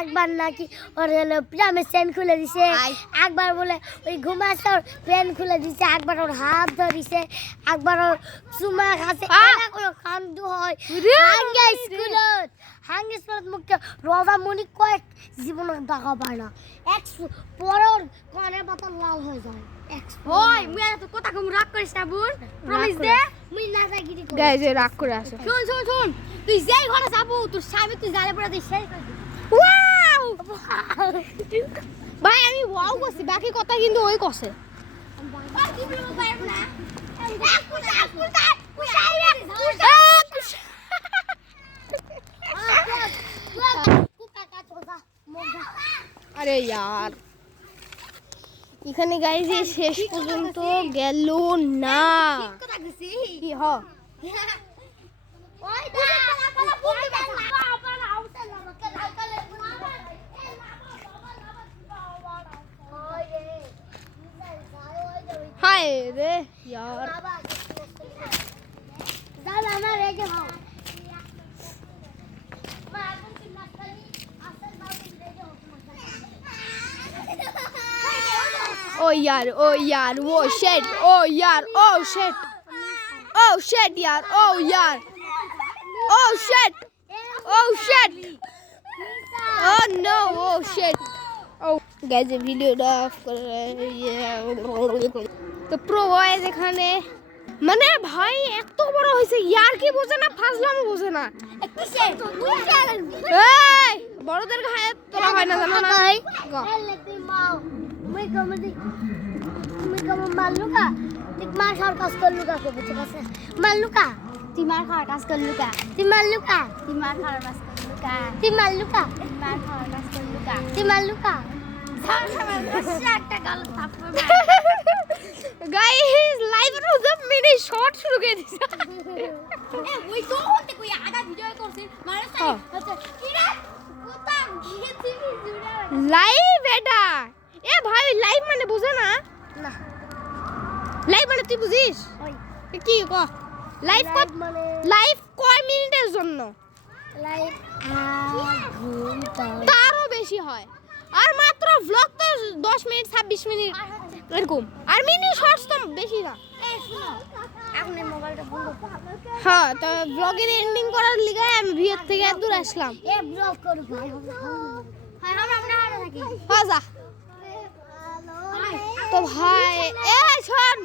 একবার নাকি ওর হলো পিরামিড চেন খুলে দিছে, একবার বলে ওই ঘুমাচ্ছে ওর পেন খুলে দিছে, একবার ওর হাত ধরিছে, একবার ওর চুমা খাচ্ছে, এটা কোনো কান্দু হয় হাঙ্গে স্কুলত মুখে রোজা মনি কয়েক জীবনে দেখা পায় না এক পরের কানের পাতা লাল হয়ে যায়। ওই মুই এত কথা কম রাগ করিস না বোন, প্রমিস দে মুই না যাগিরি করি গাইজ রাগ করে আসে। শুন তুই যেই ঘরে যাবো তোর স্বামী তুই জালে পড়া দিস সেই ওয়াও ভাই আমি ওয়াও করছি, বাকি কথা কিন্তু ওই কসে। আরে ইয়ার এখানে গাইজ শেষ পর্যন্ত গেল না কি হ হায় রে ইয়ার oh यार वो shit oh यार oh shit यार oh यार oh shit oh no oh shit oh guys ভিডিওটা অফ করে তো প্রো ভয়েস এখানে মানে ভাই এত বড় হইছে ইয়ার কি বোঝে না ফাজলামো বোঝে না এই বড়দের গায়ে তোলা হয় না জানো না মাল্লুকা তুই মার খাওয়ার কাজ করলু কাকে বুঝতে পারছিস মাল্লুকা তুই মার খাওয়ার কাজ করলু কা তুই মাল্লুকা তুই মার খাওয়ার কাজ করলু কা তুই মাল্লুকা তুই মার খাওয়ার কাজ করলু কা তুই মাল্লুকা একটা গাল থাপ্পড় গাইস লাইভের মধ্যে মিনি শর্ট শুরু করে দিছে এ ওই তো হতে কই আগা ভিডিও করছিস মানে তাই কি রে কোথা গিয়েছিস জুড়া লাইভ এটা এ ভাই লাইভ মানে বুঝে না না লাইভ মানে তুই বুঝিস ওই কি ক লাইভ মানে লাইভ কয় মিনিটের জন্য লাইভ ঘন্টা তারও বেশি হয় আর মাত্র ব্লগ তো 10 মিনিট 26 মিনিট এরকম আর মিনি শর্টস তো বেশি না এই শুনো এখন এই মোবাইলটা বন্ধ কর হ্যাঁ তো ব্লগের এন্ডিং করার লিগে আমি ভিডিও থেকে দূর আসলাম এ ব্লগ করব ভাই হ্যাঁ আমরা হারা থাকি হ্যাঁ যা তো ভাই এ শোন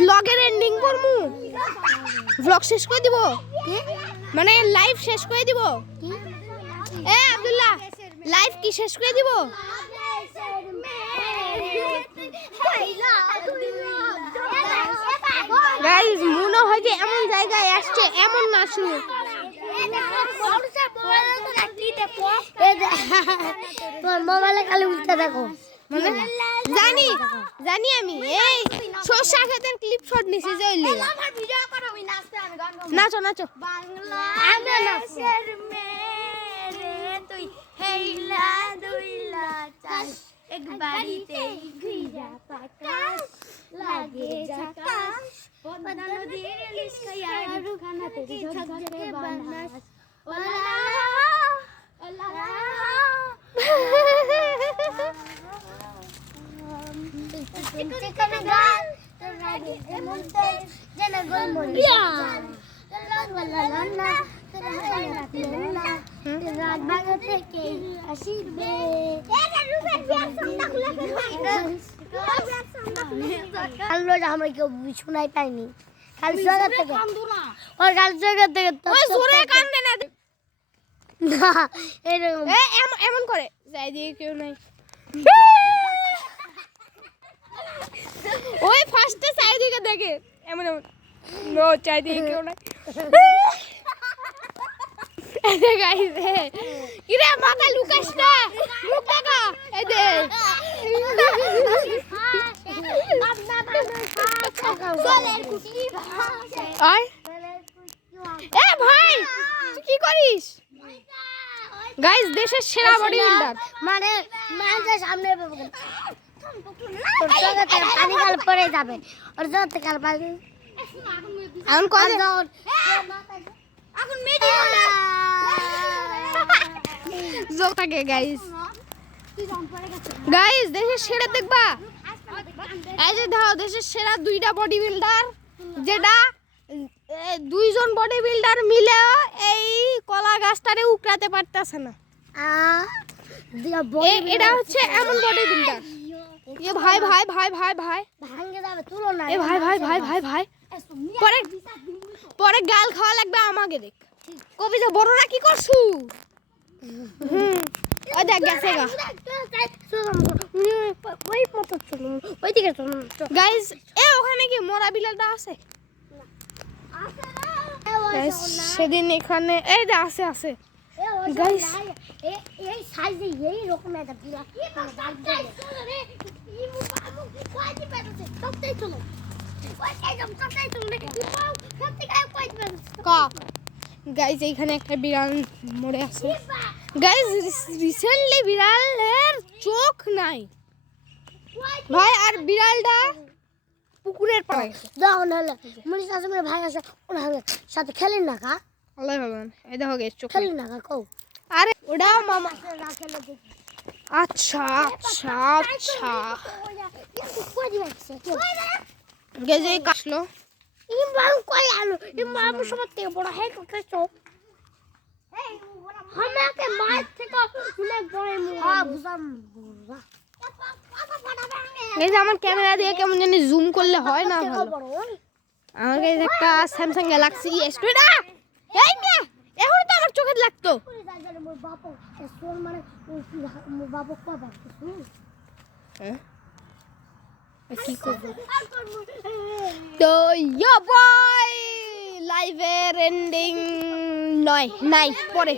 ব্লগের এন্ডিং করমু ব্লগ শেষ করে দিব মানে লাইভ শেষ করে দিব এ আব্দুল্লাহ লাইভ কি শেষ করে দিব গাইস মনে হয় যে এমন জায়গায় আসছে এমন না শুরু তোমার মোবাইলে খালি উল্টা দেখো মানে জানি জানি আমি এই সরষা খেতেন ক্লিপ শট নিছি যে ওই লিগা আমার ভিডিও করো আমি নাচতে আমি গান গাবো নাচো নাচো বাংলাদেশের মেরে তুই হেইলা দুইলা চাস এক বাড়িতে ঘিরা পাকাস লাগে ঝাকাস পদ্মা নদীর ইলিশ খাইয়া রুখানাতে ঝকঝকে বানাস ওলা ওলা চিকন গাল তোর রাগে এমন তেজ যেন গোলমরিচ লালা তোর হাতে রাখলেনা তোর রাত ভাঙা থেকে আসিবে কালো আমরা কেউ শোনাই পাইনি খালি জায়গা থেকে ওর খালি জায়গা থেকে ওই জোরে কান্দে না না এরকম এমন করে যাই দিয়ে কেউ নাই ওই ফার্স্টে চারিদিকে দেখে এমন এমন নো চারিদিকে কেউ নাই এই গাইস কি রে মাথা লুকাস না মুখ দেখা এই দে আয় এ ভাই তুই কি করিস গাইস দেশের সেরা বডি বিল্ডার মানে মানুষের সামনে ওর জায়গাতে পানি গাল পড়ে যাবে ওর জায়গাতে কাল পানি এখন কয় এখন মেডি জোক থাকে গাইস গাইস দেশের সেরা দেখবা এই যে দাও দেশের সেরা দুইটা বডি বিল্ডার যেটা দুইজন বডি বিল্ডার মিলে এই কলা গাছটারে উকড়াতে পারতাছে না এটা হচ্ছে এমন বডি বিল্ডার এ ভাই ভাই ভাই ভাই ভাই ভাঙে যাবে তুলো না এ ভাই ভাই ভাই ভাই ভাই পরে পরে গাল খাওয়া লাগবে আমাকে দেখ কবি যে বড়রা কি করছু ওই দেখ গেছে গা ওই মতো চলো ওই দিকে চলো গাইস এ ওখানে কি মরা বিলালটা আছে গাইস সেদিন এখানে এই যে আছে আছে গাইস এই সাইজে এই রকম একটা বিলা গাইস এইখানে একটা বিড়াল মরে আছে গাইস রিসেন্টলি বিড়ালের চোখ নাই ভাই আর বিড়ালটা পুকুরের পাড়ে দাও নাহলে মনীষ আজমের ভাই আছে ওনার সাথে খেলেন না কা আল্লাহ ভগবান এই দেখো গেছ চোখ খেলেন না কা কও আরে ওটা মামা না খেলে দেখি আচ্ছা আচ্ছা আচ্ছা কই দিবেছে গেজে কাটলো ইমাম কই আলো ইমাম সবার থেকে বড় হে কোকে চোখ আমাকে মাছ থেকে অনেক বড় মুখ হ্যাঁ বুঝাম এই যে আমার ক্যামেরা দিয়ে কেমন জানি জুম করলে হয় না ভালো আমার কাছে একটা স্যামসাং গ্যালাক্সি S20 এই মিয়া এখন তো আমার চোখে লাগতো হ্যাঁ কি করব তো ইয়ো বয় লাইভের এন্ডিং নয় নাই পরে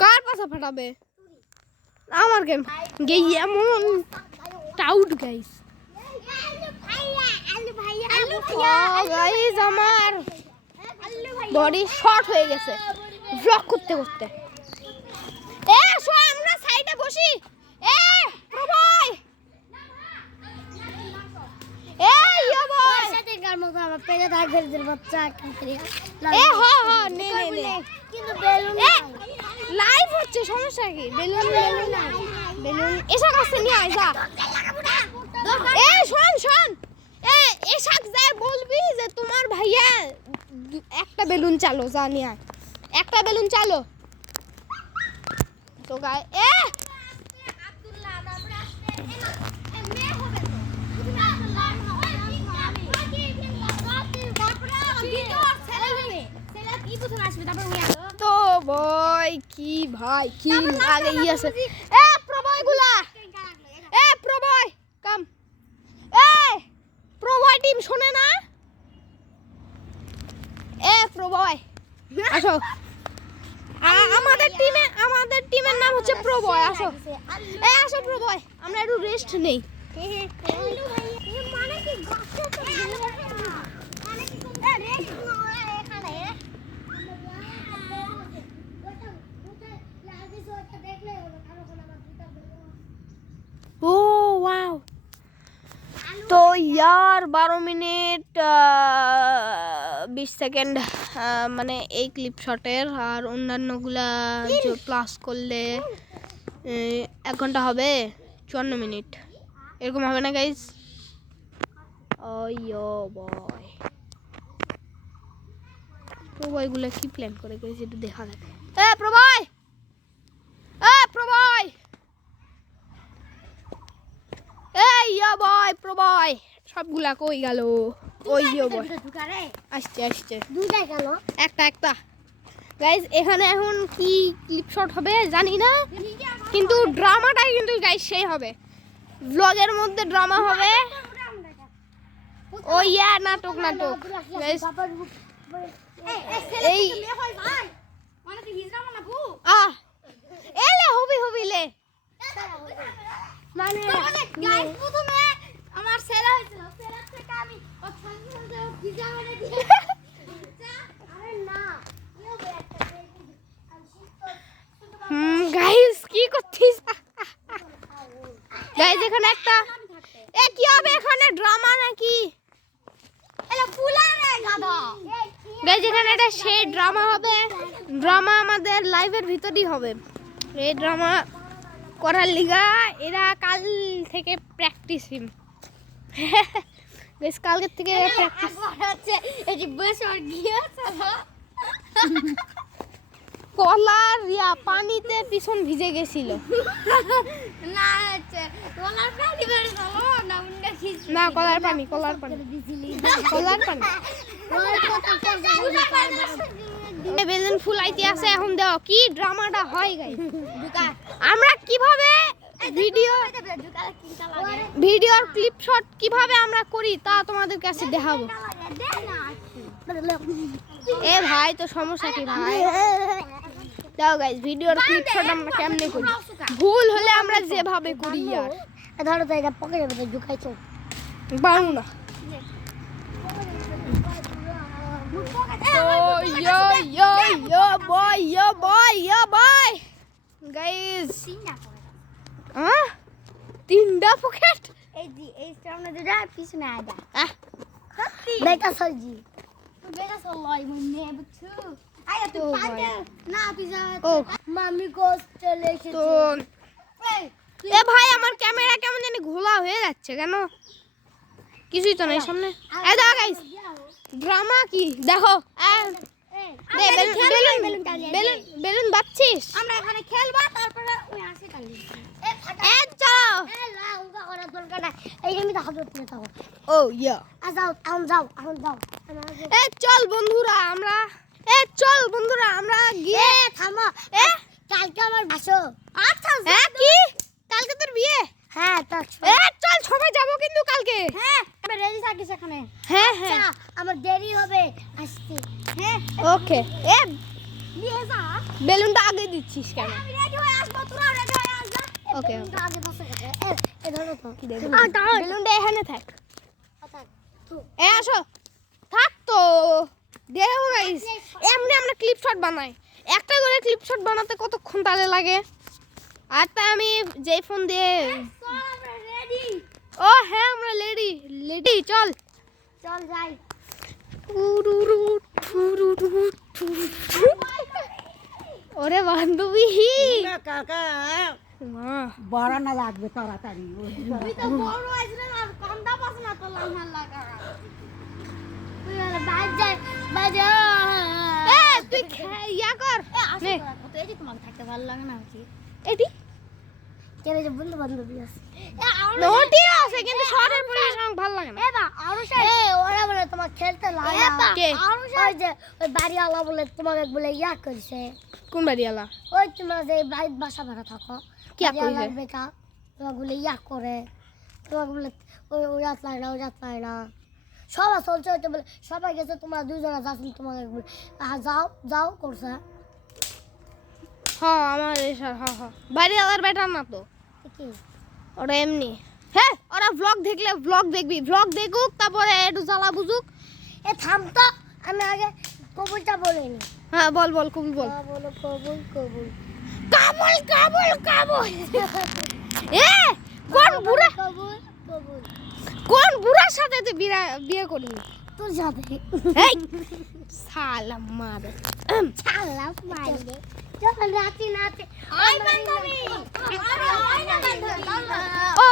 কার পাশা ফাটাবে আমার কেন গেই এমন টাউট গাইস গাইস আমার বডি শর্ট হয়ে গেছে ব্লগ করতে করতে এ শো আমরা সাইডে বসি এ প্রভয় এ ইয়া বয় সাথে গার মতো আমার পেজে দাগ ধরে দিল বাচ্চা কাকরি এ হ হ নে নে নে কিন্তু বেলুন এ লাইভ হচ্ছে সমস্যা কি বেলুন বেলুন না বেলুন এসা কাছে নিয়ে আয় যা এ শোন শোন এ এসাক যায় বলবি যে তোমার ভাইয়া একটা বেলুন চালো যা নিয়ে আয় একটা বেলুন চালো তো গায় এ আব্দুল্লাহ আমরা আসছে এ মে হবে তো তুমি আব্দুল্লাহ তো বয় কি ভাই কি লাগে ইয়েছে এ প্রভয় গুলা এ প্রভয় কাম এ প্রভয় টিম শুনে না প্রো বয় আসো। আমাদের টিমের নাম হচ্ছে প্রো বয়। আসো আসো প্রো বয়, আমরা একটু রেস্ট নেই। মানে কি গাছে তো মানে কি রেস্ট না এখানে ও ওয়াও। তো यार 12 মিনিট 20 সেকেন্ড মানে এই ক্লিপ শটের, আর অন্যান্যগুলা যে প্লাস করলে 1 ঘন্টা হবে 54 মিনিট এরকম হবে না গাইস? ও ইয়ো বয়, প্রবয়গুলো কি প্ল্যান করে গেছে একটু দেখা যাবে। প্রবয়, প্রবয়, ইয়ো বয়, প্রবয় সবগুলা কই গেল? ওই ইয়ো বয় আসছে আসছে, দুইটা গেল একটা গাইস। এখানে এখন কি ক্লিপ শট হবে জানি না, কিন্তু ড্রামাটা কিন্তু গাইস সেই হবে। ব্লগের মধ্যে ড্রামা হবে। ও ইয়া নাটক গাইস। এই মানে কি হিজরা না গো এলে হবি লে মানে গাইস প্রথমে আমার সেরা হয়েছিল, সেরা থেকে আমি ওর সঙ্গে ভিজা মানে দিয়ে আরে না ইও একটা গাইস কি করছিস গাইস? এখানে একটা কি হবে এখানে, ড্রামা নাকি? এলা ফুলা রে গাধা গাইস এখানে একটা সেই ড্রামা হবে। ড্রামা আমাদের লাইভের ভিতরই হবে। এই ড্রামা করার লিগা এরা কাল থেকে প্র্যাকটিস গাইস, কালকে থেকে প্র্যাকটিস হচ্ছে এই যে বসে আর গিয়েছে কলার পানিতে পিছন ভিজে গেছিল। না হচ্ছে কলার পানি বের হলো না মুন্ডা খিস না কলার পানি বেলুন ফুলাইতে আছে। এখন দাও কি ড্রামাটা হয় গাইস। আমরা কিভাবে ভিডিওর ক্লিপ শট কিভাবে আমরা করি তা তোমাদের কাছে দেখাবো। এ ভাই তো সমস্যা কি ভাই? দাও গাইস ভিডিওর ক্লিপ শট আমরা কেমনে করি, ভুল হলে আমরা যেভাবে করি আর ধরো তো এটা পকেটে ভিতরে ঢুকাইছো পারু না। বয় গাইস, তিনটা পকেট এই সামনে দুটা পিছনে আদা বেটা সজি বেটা সলাই মনে বুঝছো আয় তো পাল্টে না পিছা ও মামি গোস চলে তো এসেছে এ ভাই আমার ক্যামেরা কেমন জানি ঘোলা হয়ে যাচ্ছে কেন? কিছুই তো নাই সামনে। এই দাও গাইস ড্রামা কি দেখো। বেলুন বাচ্ছিস? আমরা এখানে খেলবা তারপরে ওই আসে কালি চলো। না উনকা করা দরকার নাই এই আমি তো হাতে তুলে দাও ও ইয়া যাও এখন যাও চল বন্ধুরা আমরা গিয়ে থামো কালকে আমার ভাষো আচ্ছা কি কালকে তোর বিয়ে? হ্যাঁ তো চল সবাই যাবো কিন্তু কালকে। হ্যাঁ আমি রেডি থাকিস এখানে হ্যাঁ আমার দেরি হবে আসতে হ্যাঁ ওকে। নিয়ে যা বেলুনটা আগে দিচ্ছিস কেন? আমি রেডি হয়ে আসবো তোরা রেডি হয়ে আসবা ওকে আগে বসে এ ধরো তো বেলুনটা এখানে থাক। আচ্ছা আসো থাক তো দেখো গাইস, এমনি আমরা ক্লিপ শট বানাই। একটা করে ক্লিপ শট বানাতে কতক্ষণ তাহলে লাগে? আর তাই আমি যে ফোন দিয়ে আমরা রেডি ও হ্যাঁ আমরা রেডি চল যাই ওরে বান্ধবী কাকা মা বাড়ানো লাগবে তাড়াতাড়ি। তুই তো বড় হইছিস আর কন্ডা পাস না তো লামার লাগা তুই হলে বাজে তুই ইয়া কর নে তো এই যে তোমাকে থাকতে ভালো লাগে না কি এডি কেরে যে বন্ধু বান্ধবী আছে নোটি আছে কিন্তু শহরের পরিবেশ আমার ভালো লাগে না। এবা আরুষা ওরা বলে তোমাকে খেলতে লাগে কে? আরুষা ওই যে ওই বাড়িওয়ালা বলে তোমাকে বলে ইয়া করছে কোন বাড়িওয়ালা? ওই তোমরা যে বাড়ির বাসা ভাড়া থাকো কি বাড়িওয়ালার বেটা তোমাকে বলে ইয়া করে তোমাকে বলে ওই রাত লাগে না সবাই চলছে হয়তো বলে সবাই গেছে তোমরা দুজনে যাচ্ছিল তোমাকে বলে যাও যাও করছে হ্যাঁ আমার এসব হ্যাঁ বাইরে আবার বেটার না তো কি ওরা এমনি হ্যাঁ ওরা ব্লগ দেখলে ব্লগ দেখবি ব্লগ দেখুক তারপরে একটু জ্বালা বুঝুক এ থাম তো আমি আগে কবুলটা বলিনি হ্যাঁ বল বল কবুল বল বলো কবুল কবুল কাবুল কাবুল কাবুল এ কোন বুড়া কবুল কবুল কোন বুড়ার সাথে তুই বিয়ে করলি তোর সাথে এই সালাম মারে চালাম মাইরে যখন রাতে নাতে ওই বান্ধবী আরে ওই না বান্ধবী ও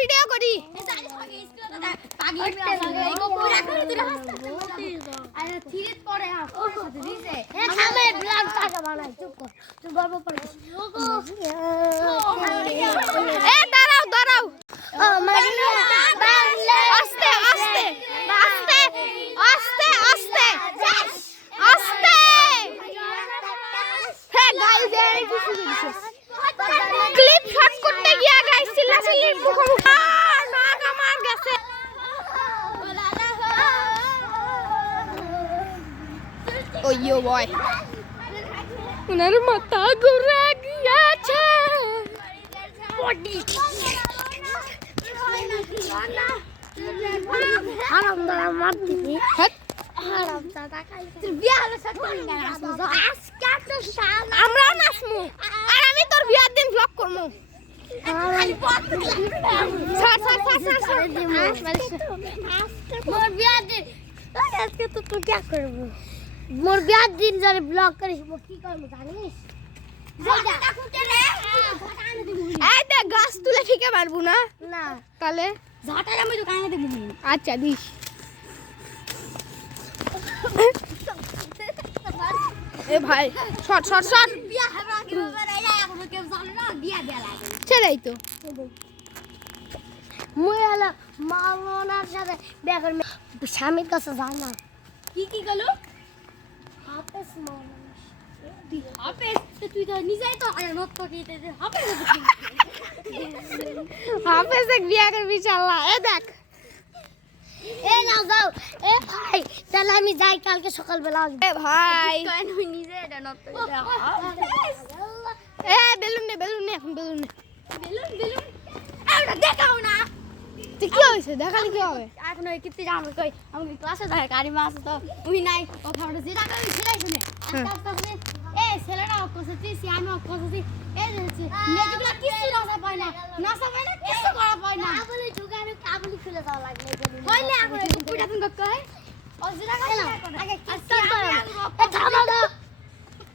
ভিডিও করি দাঁড়াও দাঁড়াও আস্তে আস্তে আস্তে আস্তে আস্তে আস্তে হ্যাঁ গাইস এই কিছু ক্লিপ শট করতে গিয়া গাইস চিল্লাচিল্লির মুখোমুখি নাক আমার গেছে ওইও বয় উনার মাথা ঘুরে গিয়েছে হারাম দাঁড়া মার দিবি হ্যাঁ হারাম দাদা তোর বিয়া হলো সত্যি না আজকে তো শালা আমরাও নাচমু আর আমি তোর বিয়ার দিন ব্লগ করমু ছাড় ছাড় ছাড় ছাড় মোর বিয়ার দিন আজকে তো তুই কি করবো মোর বিয়ার দিন যারে ব্লগ করিস মো কি করবো জানিস এই দেখ গাছ তুলে ফিকে পারবো না না তাহলে ঝাঁটা আমি দোকানে দেবো আচ্ছা দিস এ ভাই শট শট শট বিয়া হবে কিভাবে রাইলা এখনো কেউ জানে না বিয়া বিয়া লাগে ছেড়েই তো মুই হলো মা ওনার সাথে বিয়া করবে স্বামীর কাছে যায় না কি কি গেল হাফেজ মৌলানা হাফেজ তুই তো নিজেই তো নত কিতে হাফেজ হাফেজ এক বিয়া করবি চাল্লা এ দেখ এ নাও যাও এ ভাই তাহলে আমি যাই কালকে সকালবেলা আসবো এ ভাই কেন নিজে এটা নত এ বেলুন নে এখন বেলুন নে বেলুন বেলুন এটা দেখাও না তুই কি হয়েছে দেখালে কি হবে এখন ওই কিতে জানো কই আমি ক্লাসে যায় গাড়ি মাছ তো উই নাই ও খাওয়া যেটা কই সেটাই শুনে আস্তে আস্তে এ ছেলেরা কইছে সি আমি কইছি এই যে মেয়েগুলা কিছু নাসা পায় না কিছু করা পায় না কাবুলি ঢুকানো কাবুলি খুলে দেওয়া লাগবে হইলে এখন পুরা তুমি কই ও যেটা কই আগে টিকটক করো এ থামো না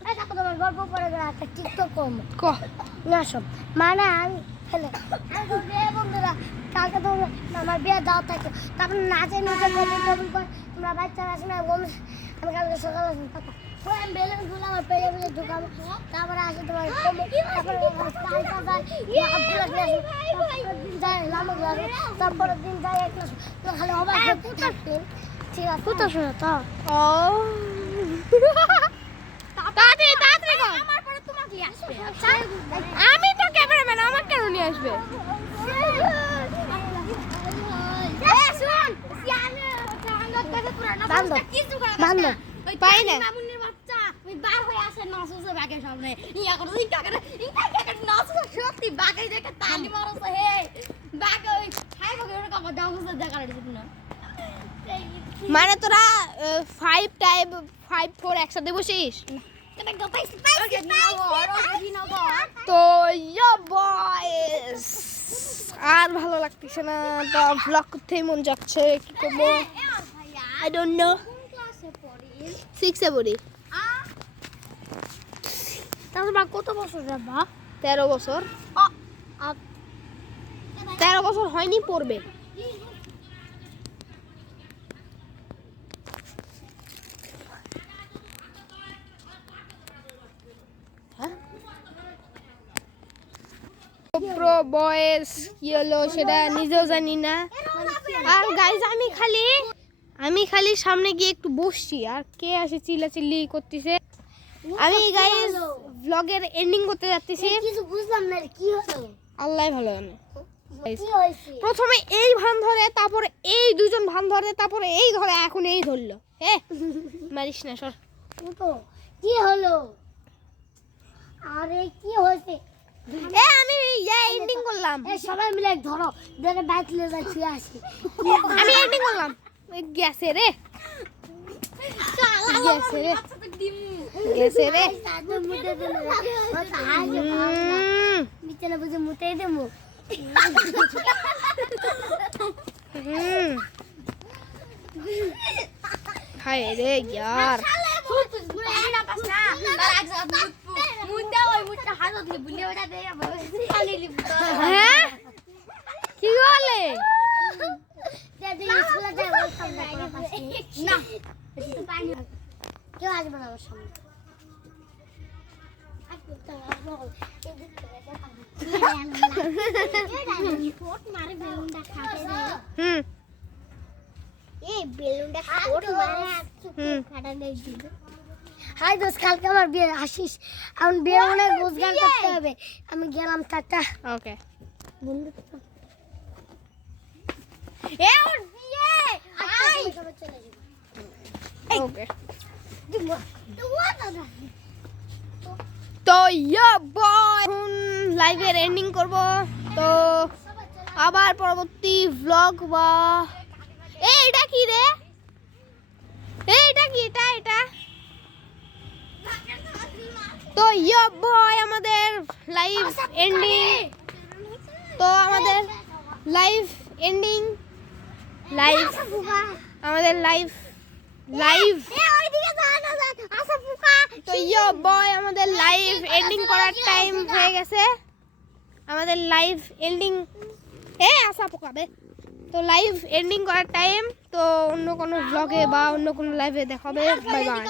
এ থামো তোমার গল্প পড়ে গেল একটা টিকটক করবো ক না সব মানে আমি ফেলে বন্ধুরা কালকে তো আমার বিয়ে যাওয়া থাকে তারপর নাচে নাচে কবুল করে তোমরা বাচ্চারা আসে না আমি কালকে সকালে আসবো কথা আমি বেলুন ফুলে আমার পেয়ে পেয়ে ঢুকাবো তারপরে আসে তোমার তারপরের দিন যাই এক খালি অবাক হতে থাকবেন ঠিক আছে তো শোনো তো ও তাড়াতাড়ি তাড়াতাড়ি কর আমার পরে তোমাকে আসবে আমি তো ক্যামেরাম্যান আমার কেন নিয়ে আসবে বান্ধব বান্ধব পাই না মামুনের বাচ্চা ওই বার হয়ে আসে নাচছে ব্যাগের সামনে ইয়া করে ইটা করে নাচছে সত্যি বাগে দেখে তালি মারছে হে বাগে ওই খাই বাগে ওর কাপড় দাও হচ্ছে দেখা দিছ না মানে তোরা 5 টাইপ 5 4 একসাথে বসিস তো ইয়ো বয়েস আর ভালো লাগতেছে না তো ব্লগ করতেই মন যাচ্ছে কি করবো আই ডোন্ট নো 6 এ পড়ি তাহলে কত বছর যাবা 13 বছর 13 বছর হয়নি পড়বে প্রো বয়েস কি হলো সেটা নিজেও জানি না। আর গাইজ আমি খালি সামনে গিয়ে একটু বসছি আর কে আসে চিল্লাচিল্লি করতেছে। আমি গাইজ ব্লগের এন্ডিং করতে যাচ্ছি। কিছু বুঝলাম না কি হলো, আল্লাহ ভালো জানে। কি হয়েছে? প্রথমে এই ভান ধরে, তারপরে এই দুজন ভান ধরে, তারপরে এই ধরে, এখন এই ধরলো। মারিস না সর। তো কি হলো? আরে কি হয়েছে? আমি এন্ডিং করলাম। এই সবাই মিলে ধরো, ধরে বাইক নিয়ে যাচ্ছি আসি। আমি এন্ডিং করলাম। গেছে রে গেছে রে গেছে রে। সাদা মুতে দিলে বিছানা বুঝে মুতে দেবো। হায় রে ইয়ার। হ্যাঁ কি বলে? না কেউ আসবে না আমার সামনে। হুম হাই দোস্ত, কালকে আমার বিয়ে, আসিস? এখন বিয়ে অনেক রোজগার করতে হবে। আমি গেলাম, টাটা। ওকে বন্ধু ওকে। তো বয় লাইভের এন্ডিং করব। তো আবার পরবর্তী ব্লগ বা এটা কি রে? এটা কি? এটা তো বয় আমাদের লাইভ এন্ডিং। তো আমাদের লাইভ এন্ডিং, আমাদের লাইভ তো বয় আমাদের লাইভ এন্ডিং করার টাইম হয়ে গেছে। আমাদের লাইভ এন্ডিং আসা পোকাবে। তো লাইভ এন্ডিং করার টাইম। তো অন্য কোনো ব্লগে বা অন্য কোনো লাইভে দেখাবে। Bye bye.